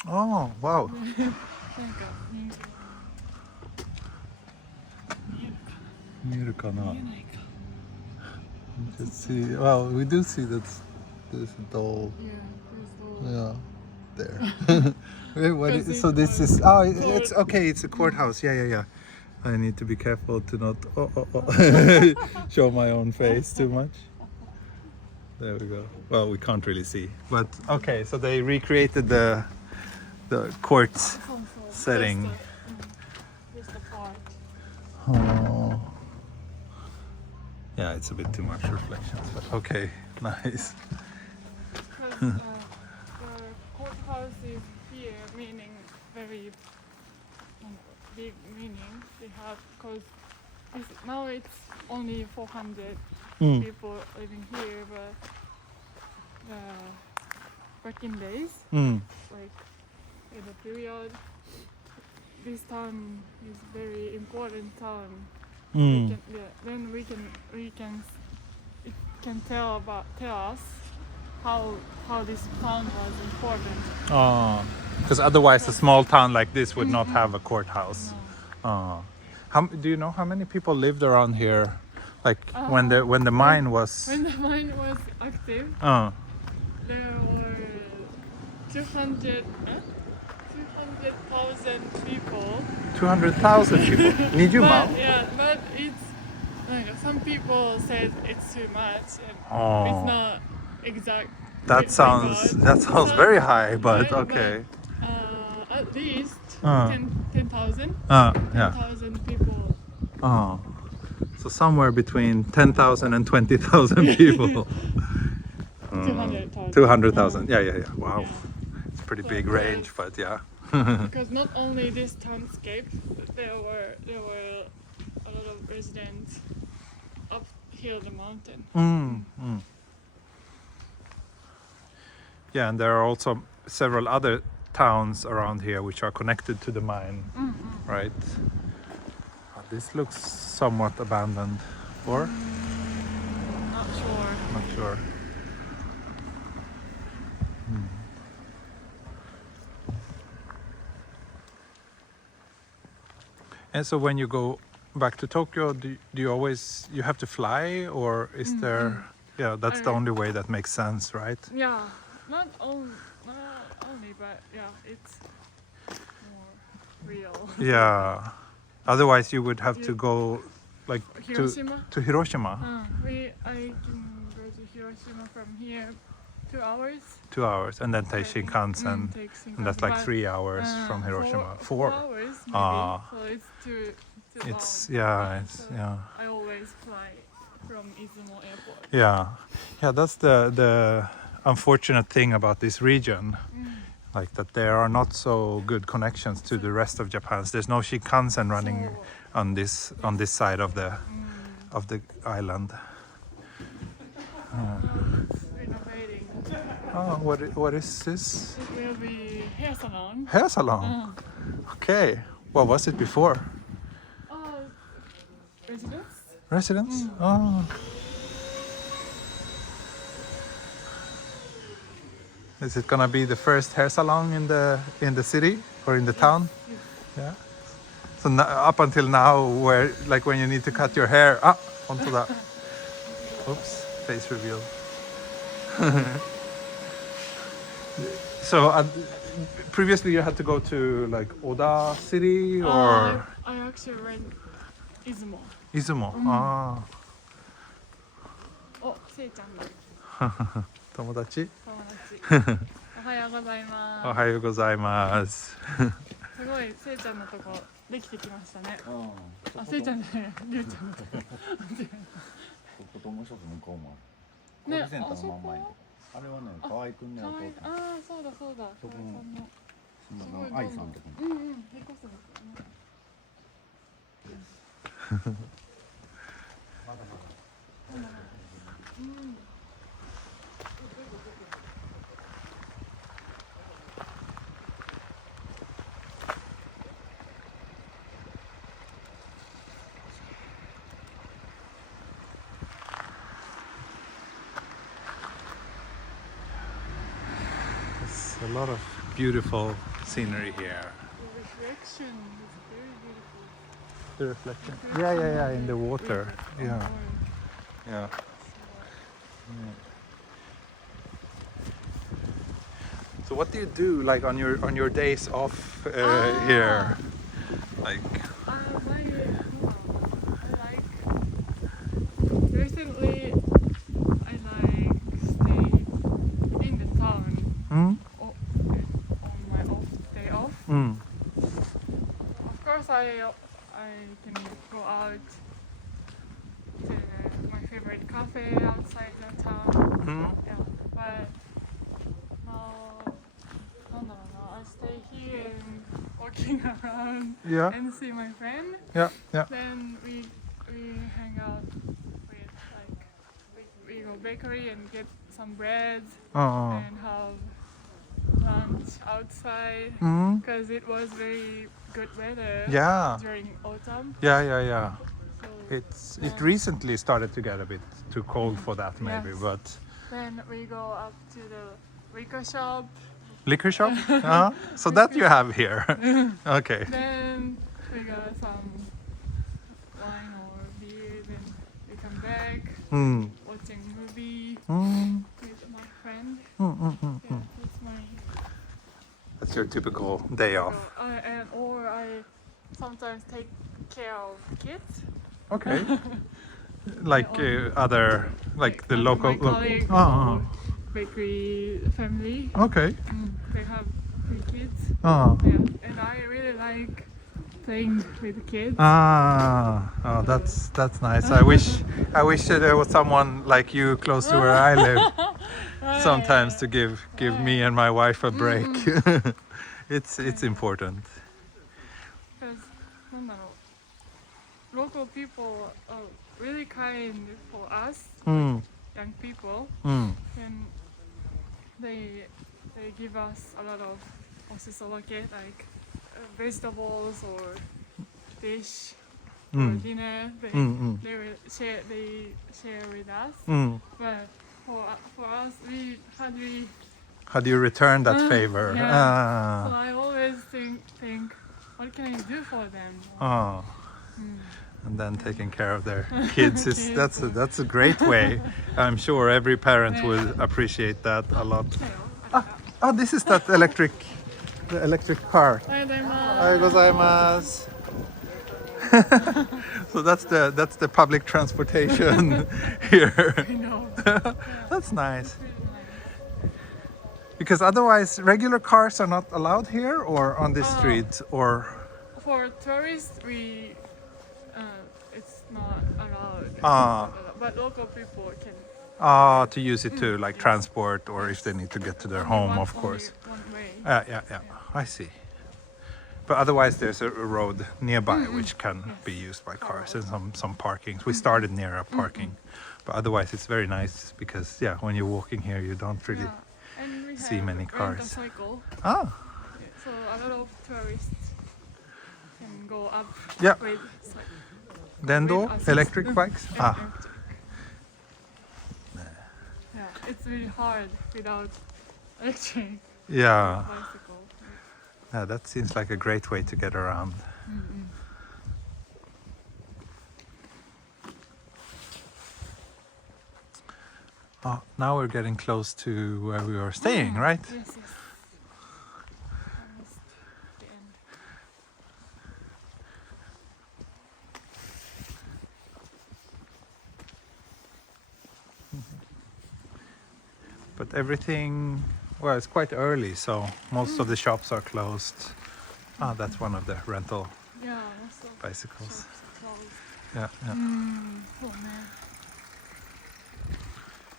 Oh, wow. なんか人気見えるかな見えないか。Just see. Well, we do see that there's a doll. Yeah, there's Yeah, there. Wait, what Because is, so it this was is it's okay. It's a courthouse. Yeah. I need to be careful to not show my own face too much. There we go. Well, we can't really see, but okay. So they recreated the court setting. Just the part. Oh. Yeah, it's a bit too much reflections, but okay, nice. Because the courthouse is here, meaning very big meaning they have. Because now it's only 400 people living here, but back in days, like in the period, this town is very important town. Then we can it can tell us how this town was important. Oh, because otherwise a small town like this would not have a courthouse. No. Oh, do you know how many people lived around here, like when the mine was? When the mine was active, there were 200,000 people. 200,000 people. Nijuma? But it's like some people said it's too much, and Oh. it's not exact. That sounds very high, but right, okay. But, at least 10,000. Yeah. 10,000 people. Oh, so somewhere between 10,000 and 20,000 people. 200,000. 200,000. Yeah. Wow, Yeah. it's a pretty So big there's- range, but yeah. Because not only this townscape, but there were a lot of residents uphill the mountain. Yeah, and there are also several other towns around here which are connected to the mine, right? This looks somewhat abandoned, or Not sure. not sure. And so when you go back to Tokyo, do you always have to fly, or is there? Yeah, that's the only way that makes sense, right? Yeah, not only, but yeah, it's more real. Yeah. Otherwise, you would have to go like Hiroshima? to Hiroshima. I can go to Hiroshima from here 2 hours. 2 hours, and then take Shinkansen, Take and that's like Shinkansen, 3 hours from but Hiroshima. 4 hours maybe. Ah. So it's too It's long. it's So yeah. I always fly from Izumo airport. Yeah. That's the unfortunate thing about this region, like that there are not so good connections to the rest of Japan. There's no Shinkansen running So- on this side of the island. Renovating Oh, what is this? It will be hair salon. Hair salon. Okay. What was it before? Residence? Residence? Oh. Is it gonna be the first hair salon in the city or in the town? Yes. Yeah. So up until now, where like when you need to cut your hair, onto that. Oops, face reveal. So previously you had to go to like Oda City or I actually went Izumo. Izumo. Ah. お、せいちゃんだ。友達。友達。おはようございます。おはようございます。すごいせいちゃんのとこできてきましたね。あ、せいちゃんじゃない、りゅうちゃんのとこ。ここともう一つ向こうもある。ね、コールセンターあそこの真ん前に。あれはね、河合くんね、かわいい。弟。ああ、そうだそうだ。そこ河合さんの。すごい愛さんとこに。引っ越すんですよね。まだまだ。There's a lot of beautiful scenery here. The reflection is very beautiful. The reflection. Yeah, in the water. Yeah, yeah. So what do you do like on your days off here? Like recently I like stay in the town on my day off. Of course I can go out to my favorite cafe outside the town. Yeah, but now I stay here and walking around and see my friend. yeah. Then we hang out with we go bakery and get some bread and have lunch outside because it was very good weather during autumn. Yeah. So It recently started to get a bit too cold for that maybe, Yes. but then we go up to the liquor shop. liquor shop? So that you have here. Okay. Then we got some wine or beer. Then we come back watching movie with my friend. Yeah, That's your typical day off. Or I sometimes take care of kids. Okay. Like other, like the my local. colleague or bakery family. Okay. They have 3 kids. Oh. Yeah, and I really like playing with the kids. Oh, that's nice. I wish there was someone like you close to where I live. Sometimes to give me and my wife a break. It's important. Because local people are really kind for us, young people, and they give us a lot of osisoroke, like vegetables or dish for dinner. They will share with us. But for us, How do you return that favor? yeah. So I always think, what can I do for them? And then taking care of their kids is that's a great way. I'm sure every parent would appreciate that a lot. Oh, this is that electric car. おはようございます。おはようございます. So that's the public transportation here. I know. That's nice. Because otherwise regular cars are not allowed here or on this street or For tourists, it's not allowed. But local people can. to use it to like transport or if they need to get to their home, of course. One way. Yeah. I see. But otherwise there's a road nearby which can be used by cars and some parkings. We started near a parking. But otherwise it's very nice because when you're walking here you don't really Yeah. And we see have many rent a cars. cycle, Ah, so a lot of tourists can go up yeah. with cycle. Dendo, With us. electric bikes. Ah, Electric. Yeah, it's really hard without electric yeah. bicycle. Yeah, that seems like a great way to get around. Oh, now we're getting close to where we were staying, right? Yes, yes. Almost the end. But everything, well, it's quite early, so most of the shops are closed. Ah, that's one of the rental Yeah, most of bicycles. shops are closed. Yeah, yeah. Oh man.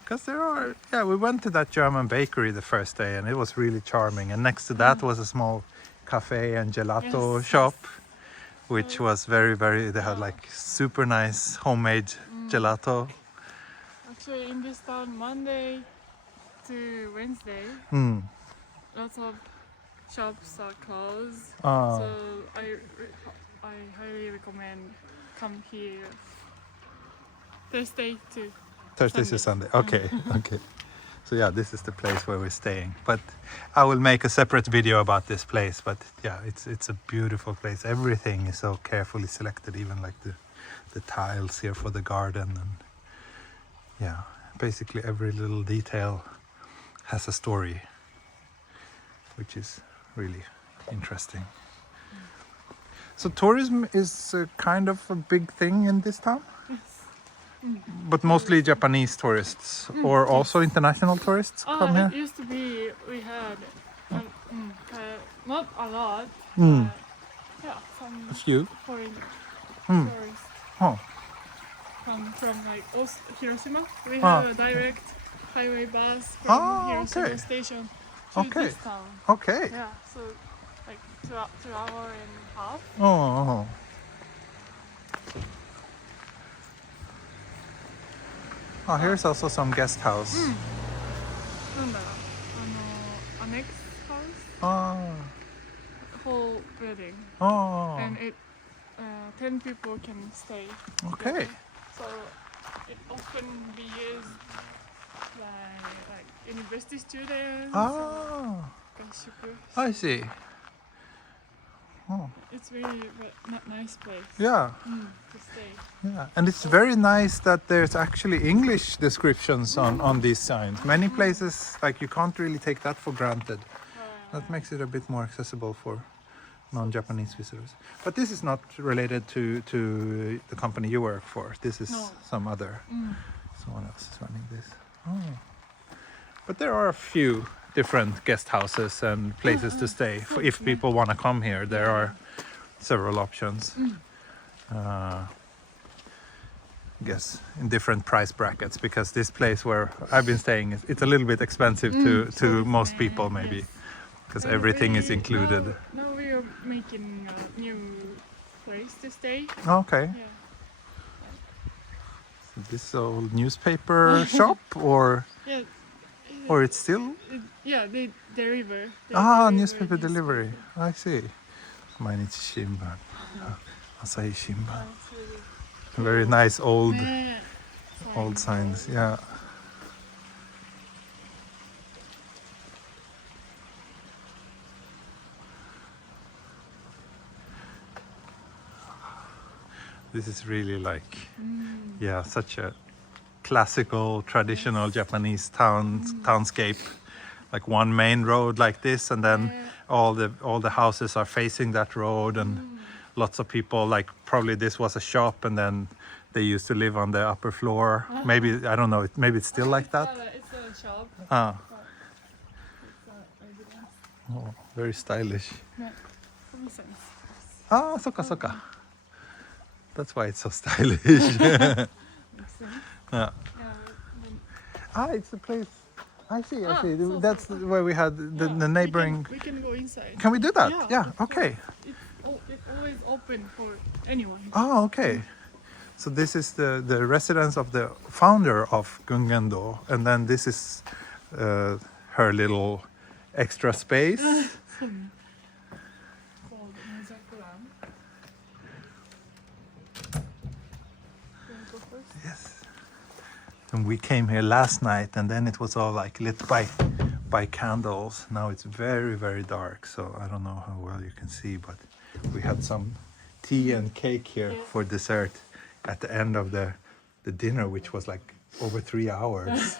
Because there are, yeah, we went to that German bakery the first day and it was really charming. And next to that was a small cafe and gelato Yes, shop, yes. which was very, very, they had Yeah. like super nice homemade gelato. Actually, in this town, Monday to Wednesday, Mm. lots of shops are closed. Ah. So I highly recommend come here Thursday to Thursday to Sunday. Sunday. Okay, okay. So yeah, this is the place where we're staying. But I will make a separate video about this place. But yeah, it's a beautiful place. Everything is so carefully selected, even like the tiles here for the garden, and yeah, basically every little detail has a story, which is really interesting. So tourism is kind of a big thing in this town? Yes. But mostly Japanese tourists, or also international tourists come It here? used to be we had not a lot, Mm. yeah, some A few? foreign Mm. tourists Oh, come from like Hiroshima. We Ah. have a direct highway bus from Ah, Hiroshima okay. Station to Okay. this town. okay. Yeah, so like 2 hour and a half. Oh. Oh, here's also some guest house. なんだろう、annex house, Ah. whole building, Oh. and 10 people can stay. Okay. So it often be used by like university students. Ah. Gaishuku. I see. Oh. It's really nice place Yeah. to stay. Yeah. And it's very nice that there's actually English descriptions on these signs. Many places, like, you can't really take that for granted. That makes it a bit more accessible for non-Japanese visitors. But this is not related to the company you work for. This is No. some other, someone else is running this. Oh. But there are a few different guest houses and places to stay. If people want to come here, there are several options. I guess in different price brackets, because this place where I've been staying, it's a little bit expensive to most people, maybe. Yes. Because And everything is we- included. Now we are making a new place to stay. Okay. Yeah. So this old newspaper shop, or Yeah. it's still Yeah, they deliver. They ah deliver newspaper delivery. I see. Mainichi Shinban, Asahi Shinban. It's really Very nice old Yeah. signs. Yeah. This is really like, yeah, such a classical, traditional Japanese townscape. Like one main road like this, and then all the houses are facing that road, and lots of people. Like, probably this was a shop, and then they used to live on the upper floor. Maybe, I don't know. Maybe it's still like that. It's a shop. Ah, It's a residence. oh, very stylish. Yeah. Some sense. Ah, soka soka. That's why it's so stylish. Makes sense. Yeah. Yeah. then- Ah, it's the place. I see. I Ah, see. so- That's where we had the yeah, neighboring. We can go inside. Can we do that? Yeah, Yeah. of Okay. It's always open for anyone. Oh, okay. So this is the residence of the founder of Gungendo, and then this is her little extra space. そうね。そう、メジャープラン。You go first? Yes. And we came here last night, and then it was all like lit by candles. Now it's very, very dark, so I don't know how well you can see, but we had some tea and cake here Yeah. for dessert at the end of the dinner, which was like over 3 hours.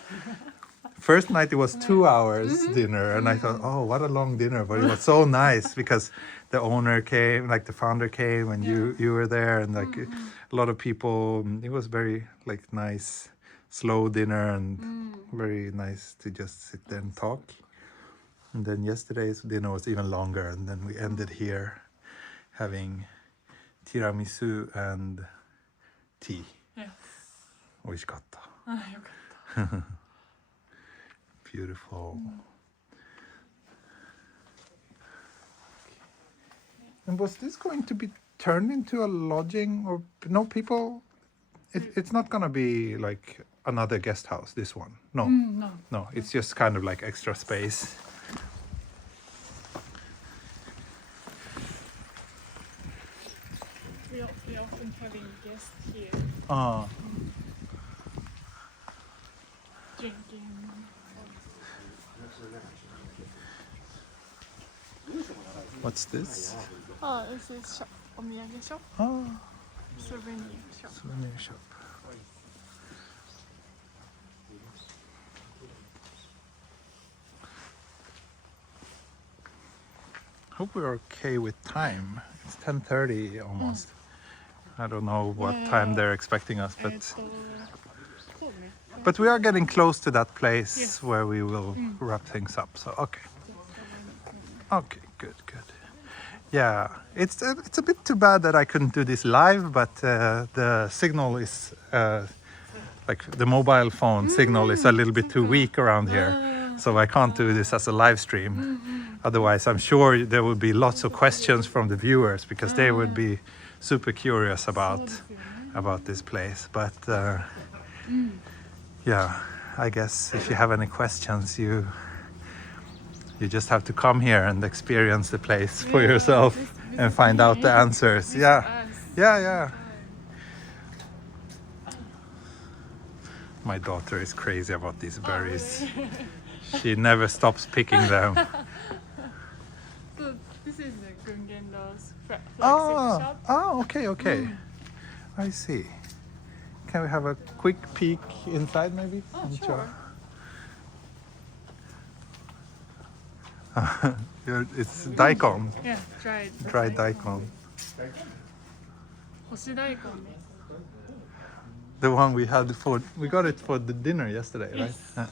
First night it was 2 hours dinner, and I thought, oh, what a long dinner, but it was so nice because the owner came, like the founder came, and you were there, and like a lot of people. It was very like nice, slow dinner, and very nice to just sit there and talk. And then yesterday's dinner was even longer, and then we ended here having tiramisu and tea. Yes. 美味しかった. あ、よかった。 Beautiful. And was this going to be turned into a lodging, or no people? It's not gonna be like another guest house, this one. No, No. no, it's just kind of like extra space. We often having guests here Ah, drinking. what's this? Oh, this is shop. お土産ショップ。 Ah, Souvenir shop. souvenir shop. Hope we're okay with time. It's 10:30 almost. I don't know what time they're expecting us, but そうね。 but we are getting close to that place Yes. where we will wrap things up. So okay, okay, good. Yeah, it's a bit too bad that I couldn't do this live, but the signal is like the mobile phone signal is a little bit too weak around here, so I can't do this as a live stream. Otherwise, I'm sure there would be lots of questions from the viewers because they would be super curious about this place. But yeah, I guess if you have any questions, you just have to come here and experience the place for yourself and find out the answers. Yeah, yeah. My daughter is crazy about these berries. She never stops picking them. So this is the Gungendo's flagship shop. Okay. I see. Can we have a quick peek inside, maybe? Oh, sure. It's daikon, Yeah, dried daikon. 干し大根です。 The one we got it for the dinner yesterday, right? Yes. 干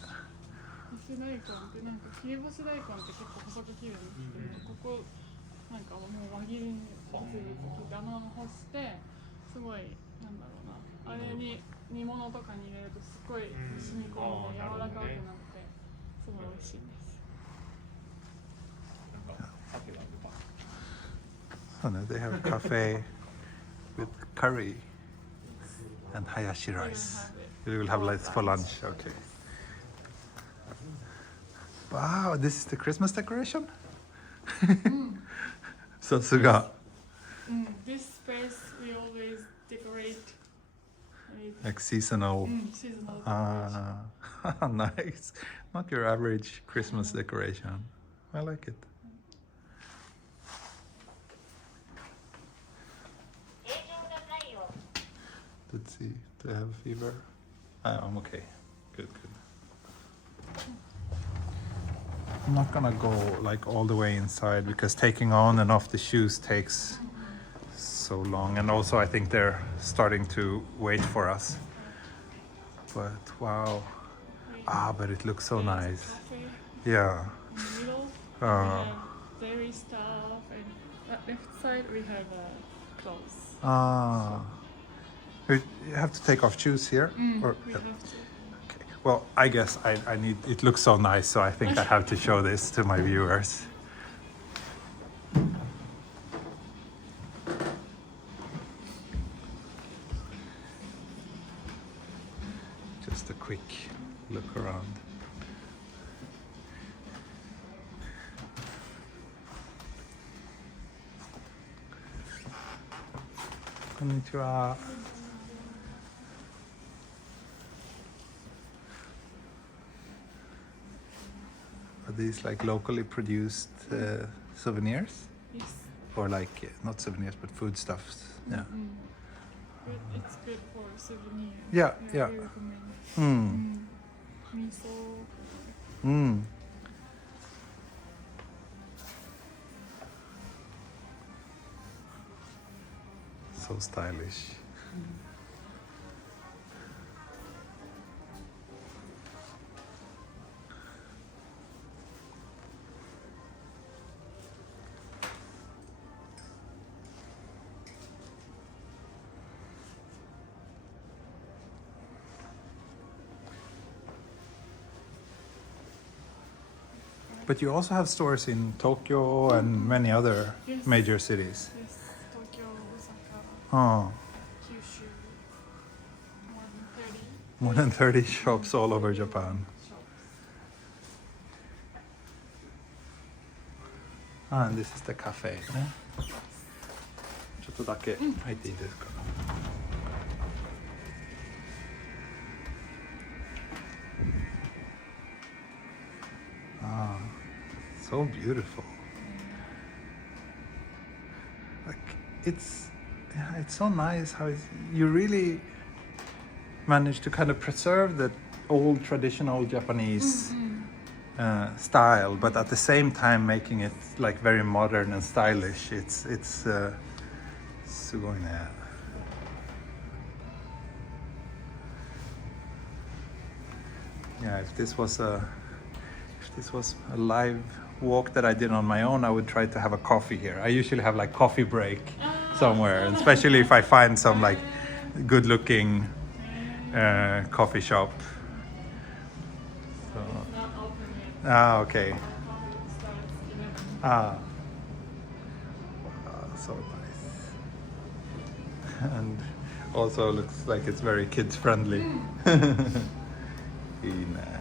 し大根ってなんか切り干し大根って結構細く切るんですけど、ここなんかもう輪切りにブツブツ切ってあのまま干して、すごいなんだろうな、あれに煮物とかに入れるとすごい染み込んで柔らかくなってすごい美味しいです。 Oh, no, they have a cafe with curry and hayashi rice. We will have lights for lunch. Okay. Wow, this is the Christmas decoration? Satsuga. This space we always decorate with Like seasonal. seasonal decoration. Ah, nice. Not your average Christmas decoration. I like it. Let's see. Do I have a fever? I'm okay. Good. I'm not gonna go like all the way inside because taking on and off the shoes takes so long, and also I think they're starting to wait for us. But wow. But it looks so nice. Cafe Yeah. in the middle. We Uh, have dairy stuff, and at left side we have clothes. You have to take off shoes here? Or, We yeah. have to. Okay. Well, I guess I need. It looks so nice, so I think I have to show this to my viewers. Just a quick look around. Konnichiwa. Are these like locally produced souvenirs? Yes. Or like, not souvenirs, but foodstuffs? Yeah. Good. It's good for souvenir. Yeah, yeah. I recommend. Mm. Miso. Mm. So stylish. But you also have stores in Tokyo and many other Yes. major cities. Yes. Tokyo, Osaka, Oh, Kyushu. More than 30 more than 30 shops all over Japan. shops. Ah, and this is the cafe. ちょっとだけ入っていいですか? Ah, so beautiful. Like it's so nice how you really manage to kind of preserve the old traditional Japanese style, but at the same time making it like very modern and stylish. It's すごいね. Yeah, if this was a live walk that I did on my own, I would try to have a coffee here. I usually have like coffee break somewhere, especially if I find some like good looking coffee shop. So, Not open yet. ah, okay. Coffee starts 11. Ah. So nice. And also looks like it's very kids friendly. いいね.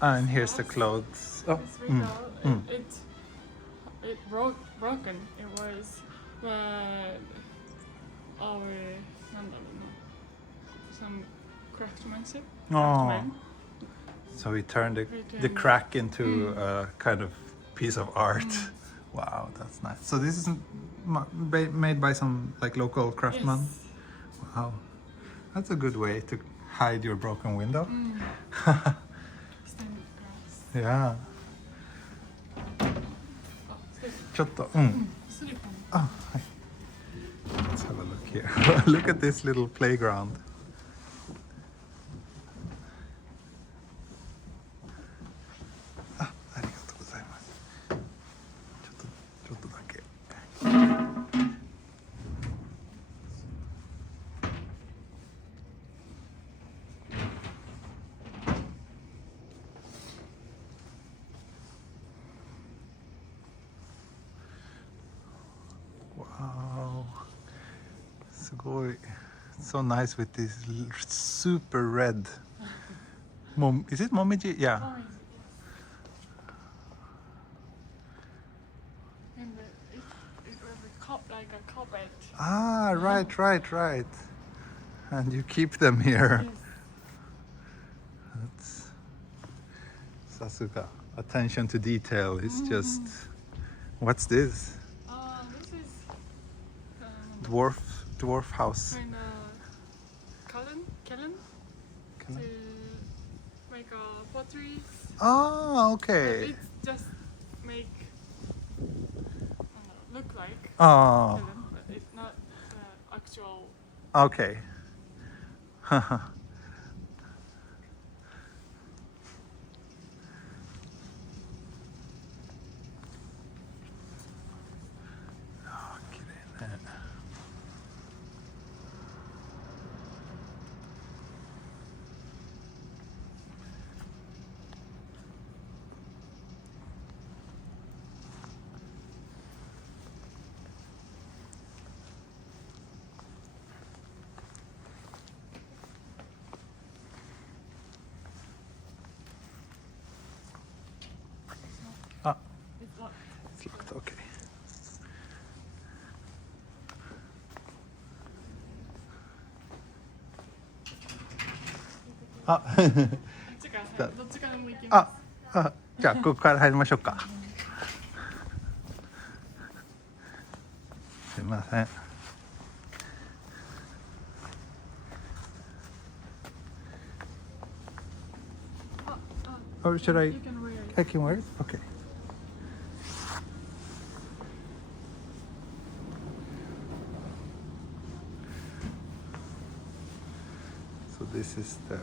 And here's the clothes. Oh, This window, it broken. It was our なんだろうな some craftsmanship. Oh. Craftsman. So we turned the turned- crack into a kind of piece of art. Wow, that's nice. So this is made by some like local craftsman. Yes. Wow, that's a good way to hide your broken window. Stained glass. Yeah. あ、ステーキ。ちょっと、スリッパに。 Oh, hi. Let's have a look here. Look at this little playground. Ah, ありがとうございます。ちょっとだけ。Wow. すごい. So nice with this super red. Is it momiji? Yeah. Oh, yes. And it was like a carpet. Ah, right. And you keep them here. Yes. That's Sasuga. Attention to detail is just. What's this? This is Dwarf house. kind of kiln to make pottery. Ah, okay. It's just make look like Oh, kiln, but it's not the actual. okay. Ah, 綺麗ね. both. Okay. Ah. どっちからどっちからも行けます。あ、じゃあここから入りましょうか。すいません。Or should I? You can wear it. I can wear it. Okay. So this is the.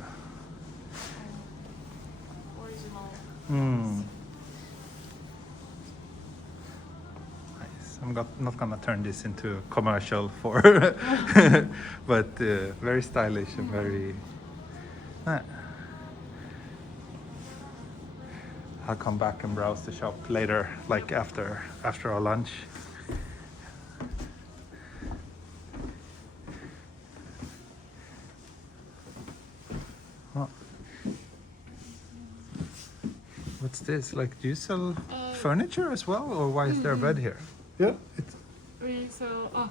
Original. Nice. I'm not gonna turn this into a commercial for, but very stylish and very. I'll come back and browse the shop later, like after our lunch. Oh. What's this? Like, do you sell furniture as well, or why is there a bed here? Yeah, it's. We sell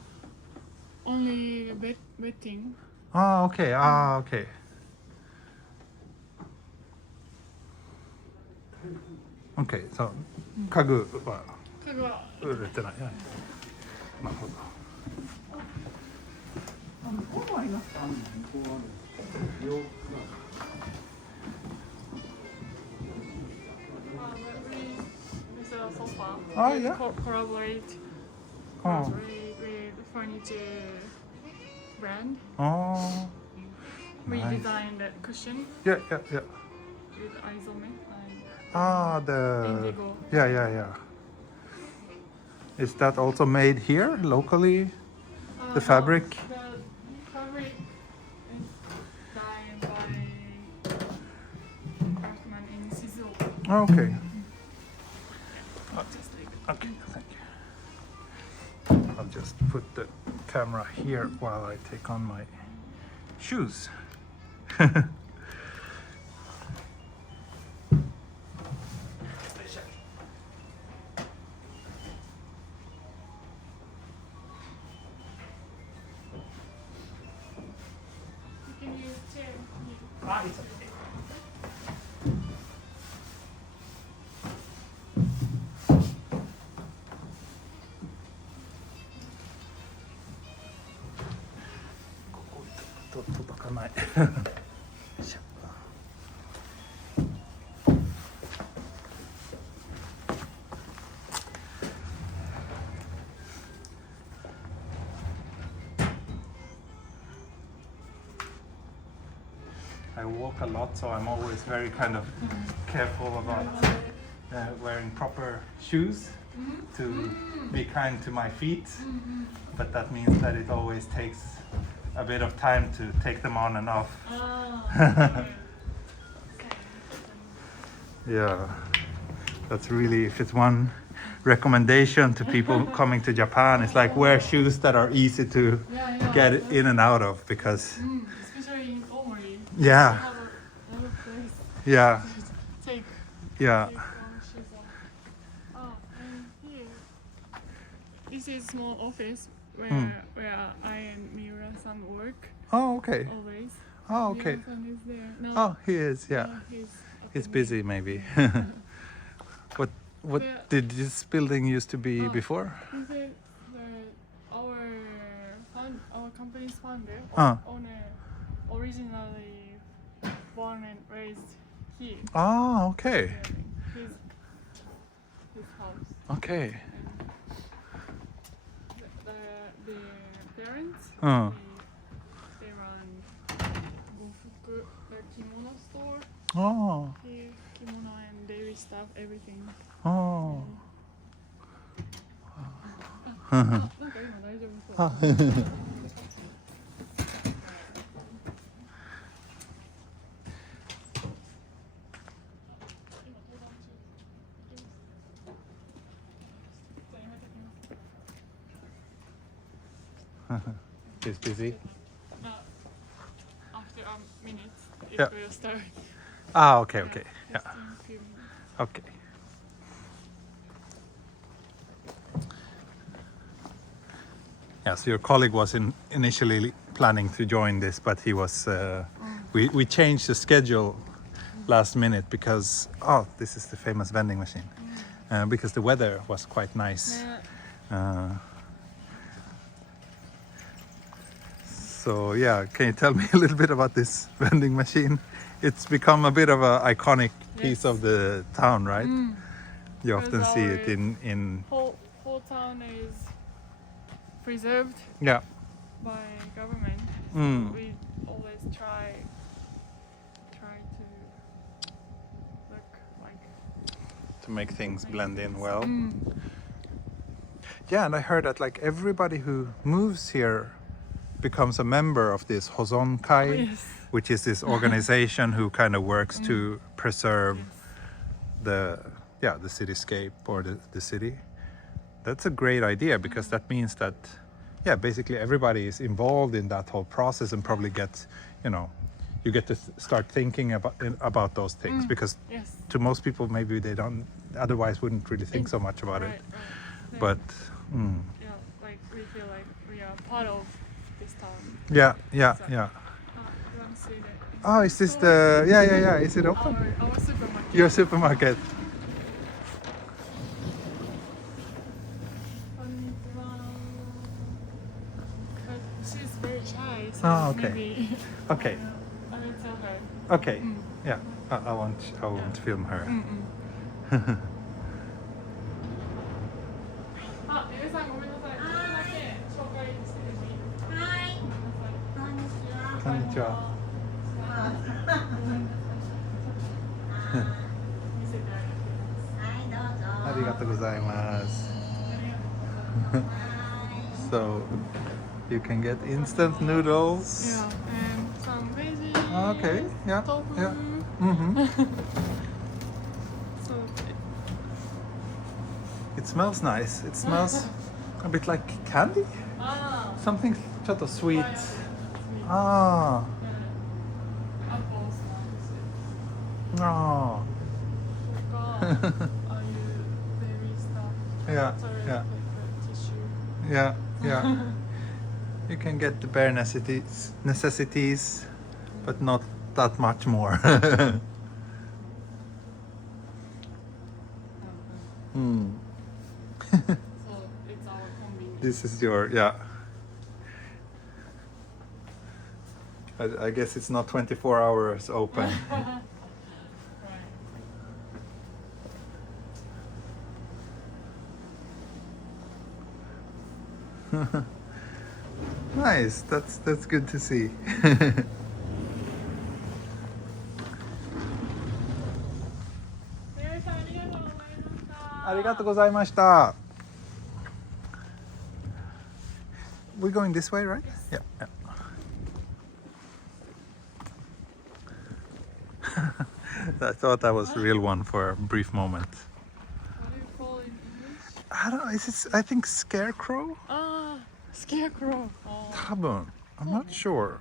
only bedding. Oh, okay. Ah, okay. Okay, so 家具は家具は売れてない。はい。なるほど。向こうありますか？向こうある。洋服we sell sofa. Oh, We yeah. Collaborate Oh. with furniture brand. Oh. We Nice. designed the cushion Yeah. with Izumo and Ah, the. Indigo. Yeah. Is that also made here locally? The fabric? The fabric is dyed by craftsman in Shizuoka. Oh, okay. Just like Okay, thank you. I'll just put the camera here while I take on my shoes. you can use chair here. Ah, it's okay. I walk a lot, so I'm always very kind of careful about wearing proper shoes to be kind to my feet. But that means that it always takes a bit of time to take them on and off. Yeah, that's really, if it's one recommendation to people coming to Japan, it's like wear shoes that are easy to get in and out of, because Especially in Omori. yeah, Have a place yeah, to take yeah. our shoes off. Oh, and here, this is small office where I and Miura-san work Oh, okay. always. Oh, okay. Miura-san is there. No, Oh, he is, yeah. he's He's busy maybe. What Yeah. did this building used to be Oh. before? He said that our company's founder, owner, originally born and raised here. Oh, okay. His house. Okay. The parents, Uh. they run Gofuku, the kimono store. Oh, Here, kimono and daily stuff, everything. oh. なんか今大丈夫そう。Ah. He's busy. After a minute, it Yeah. will start. Ah, okay, okay. Yeah, Just in a few minutes. okay. Yeah, so your colleague was initially planning to join this, but he was. We changed the schedule last minute because this is the famous vending machine. Because the weather was quite nice. So yeah, can you tell me a little bit about this vending machine? It's become a bit of an iconic piece of the town, right? You often see it in whole town is preserved yeah. by government. So we always try to look like To make things blend in well. Yeah, and I heard that like everybody who moves here becomes a member of this Hozonkai, which is this organization who kind of works to preserve the cityscape or the city. That's a great idea because that means that basically everybody is involved in that whole process and probably gets, you get to start thinking about those things because to most people maybe they don't otherwise wouldn't really think so much about it. But like we feel like we are part of this town. Yeah. You want to see that? Oh, is this the yeah? Is it open? Our supermarket. Your supermarket. But she's very shy, so okay. maybe Okay. I will tell her. Okay. Yeah. I won't film her. ゆうさんごめんなさい。ちょっとだけ紹介してもいい？はい。こんにちは。こんにちは。見せてあげてます。はい、どうぞ。ありがとうございます。So you can get instant noodles. Yeah, and some veggies. Okay. Yeah. Tofu. Yeah. Mm-hmm. So It smells nice. It smells a bit like candy. Something ちょっと sweet. Apples Ah. とか、ああいうベリースタッフ。 Yeah. Sorry, Yeah. like the tissue. Yeah. You can get the bare necessities, but not that much more. So it's our convenience. This is your I guess it's not 24 hours open. Right. Nice. That's good to see. 皆さんありがとうございました。ありがとうございました. We're going this way, right? Yeah. I thought that was a real one for a brief moment. What do you call it in English? I don't know. I think scarecrow? Scarecrow. 多分. I'm not sure.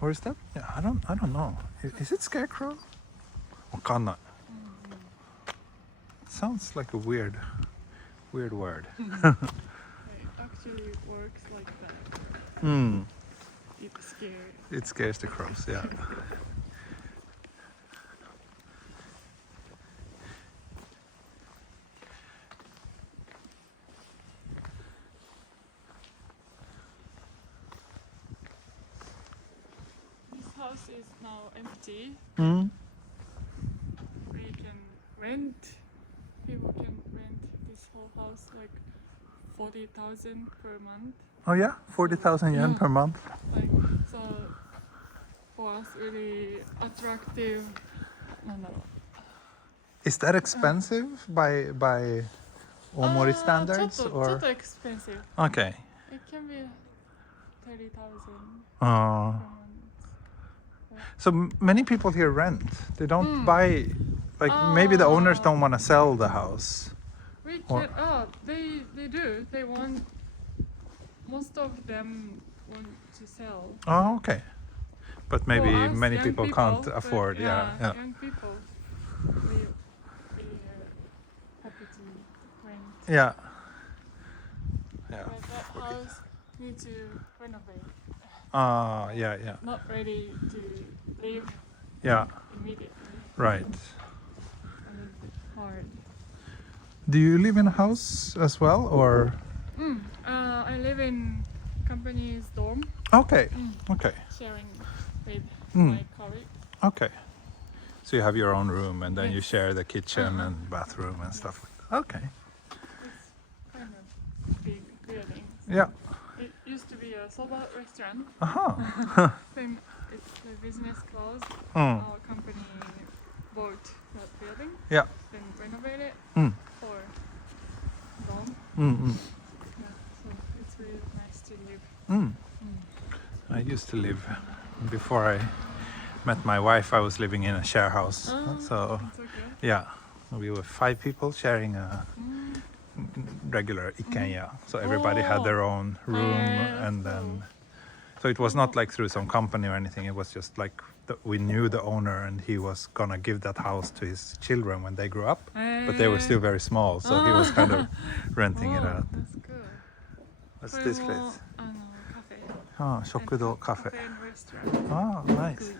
Or is that? Yeah, I don't know. Is it scarecrow? わかんない. Sounds like a weird word. It actually works like that. It's scary. It scares the crows, yeah. This house is now empty. Mm. We can rent. People can rent this whole house like 40,000 per month. Oh yeah, 40,000 yen per month. Like so, for us, really attractive. なんだろう。 Is that expensive by Omori standards ちょっ or? と expensive. Okay. It can be 30,000 Uh, per month. so many people here rent. They don't buy. Like maybe the owners don't want to sell the house. We Or- can. They do. They want. Most of them want to sell. Oh, okay. But maybe For us, many young people can't but afford. Yeah. Young people. We Yeah. Yeah. But that house needs to renovate. Yeah. Not ready to live Yeah. immediately. Right. And it's hard. Do you live in a house as well, or? I live in company's dorm, Okay. Okay. sharing with Mm. my colleagues. Okay. So you have your own room, and then you Yes. share the kitchen and bathroom and stuff like that. Okay. It's kind of big building. Yeah. It used to be a soba restaurant. Then it's the business closed. Mm. Our company bought that building, Yeah. then renovated Mm. for dorm. Mm. Yeah, so it's really nice to live. I used to live before I met my wife. I was living in a share house. So It's okay. yeah, we were 5 people sharing a regular ikenya. So everybody had their own room, Yeah, and that's then so it was not like through some company or anything. It was just like we knew the owner, and he was gonna give that house to his children when they grew up. But they were still very small, so he was kind of renting it out. That's good. What's this place? カフェ。食堂カフェ。 Cafe and restaurant. Nice.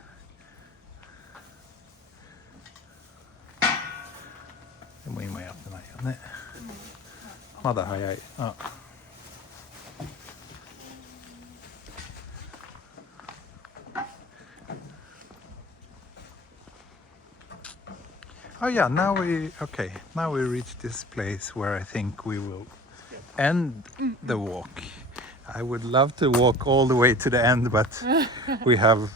でも今やってないよね。まだ早い。Oh yeah, now we reach this place where I think we will end the walk. I would love to walk all the way to the end, but we have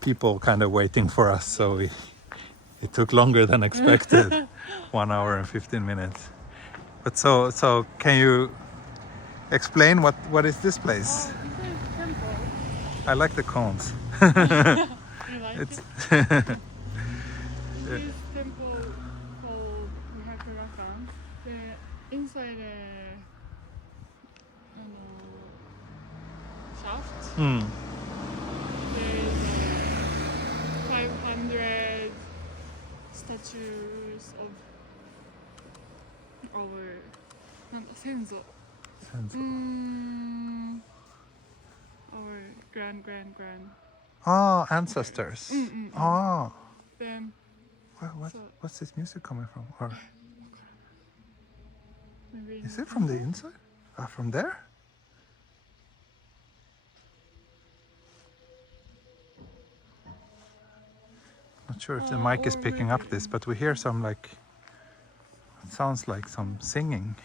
people kind of waiting for us, so it took longer than expected. 1 hour and 15 minutes. But so can you explain what is this place? This is temple. I like the cones. You like It's it? This temple called Mihakurakan. The inside shaft. There's 500 statues of our なんだ先祖 our grand ancestors. then What's this music coming from? Or maybe is it from the inside? From there? Not sure if the mic is or picking up maybe- this, but we hear some it sounds like some singing.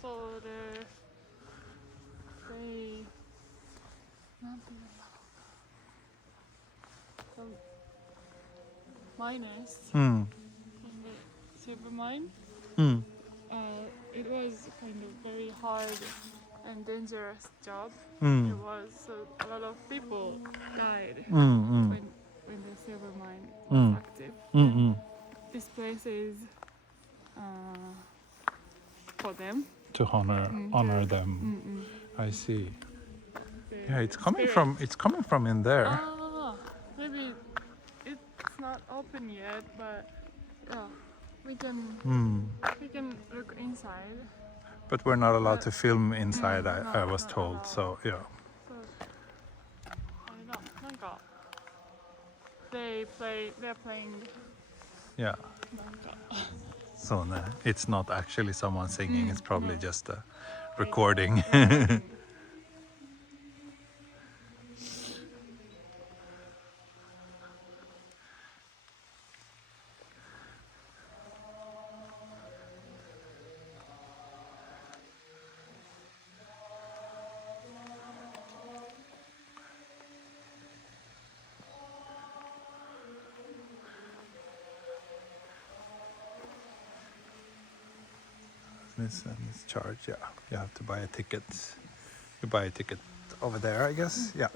so they なんていうんだろう miners Mm. in the silver mine. Mm. It was kind of very hard and dangerous job. Mm. It was so a lot of people died Mm. when the silver mine Mm. was active. Mm. This place is for them. To honor them. I see. Yeah, it's coming from in there. Maybe it's not open yet, but yeah, we can look inside. But we're not allowed to film inside. No, I was not told. allowed. So yeah. So, あれだ、なんか they're playing Yeah. なんか So it's not actually someone singing. It's probably just a recording. This charge, yeah. You have to buy a ticket. You buy a ticket over there, I guess. Yeah.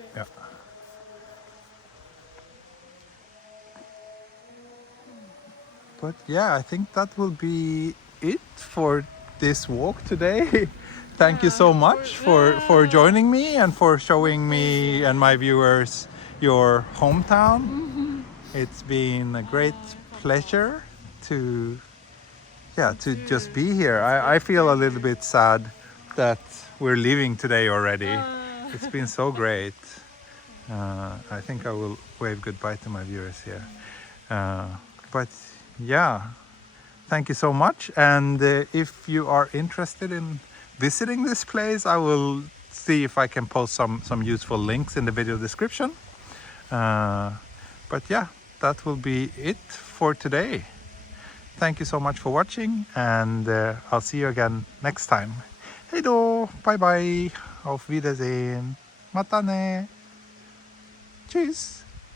But yeah, I think that will be it for this walk today. Thank you so much for joining me and for showing me and my viewers your hometown. It's been a great pleasure to just be here. I feel a little bit sad that we're leaving today already. It's been so great. I think I will wave goodbye to my viewers here. But yeah, thank you so much. And if you are interested in visiting this place, I will see if I can post some useful links in the video description. But yeah, that will be it for today. Thank you so much for watching, and I'll see you again next time. Hej då, bye bye, auf Wiedersehen, mata ne, tschüss.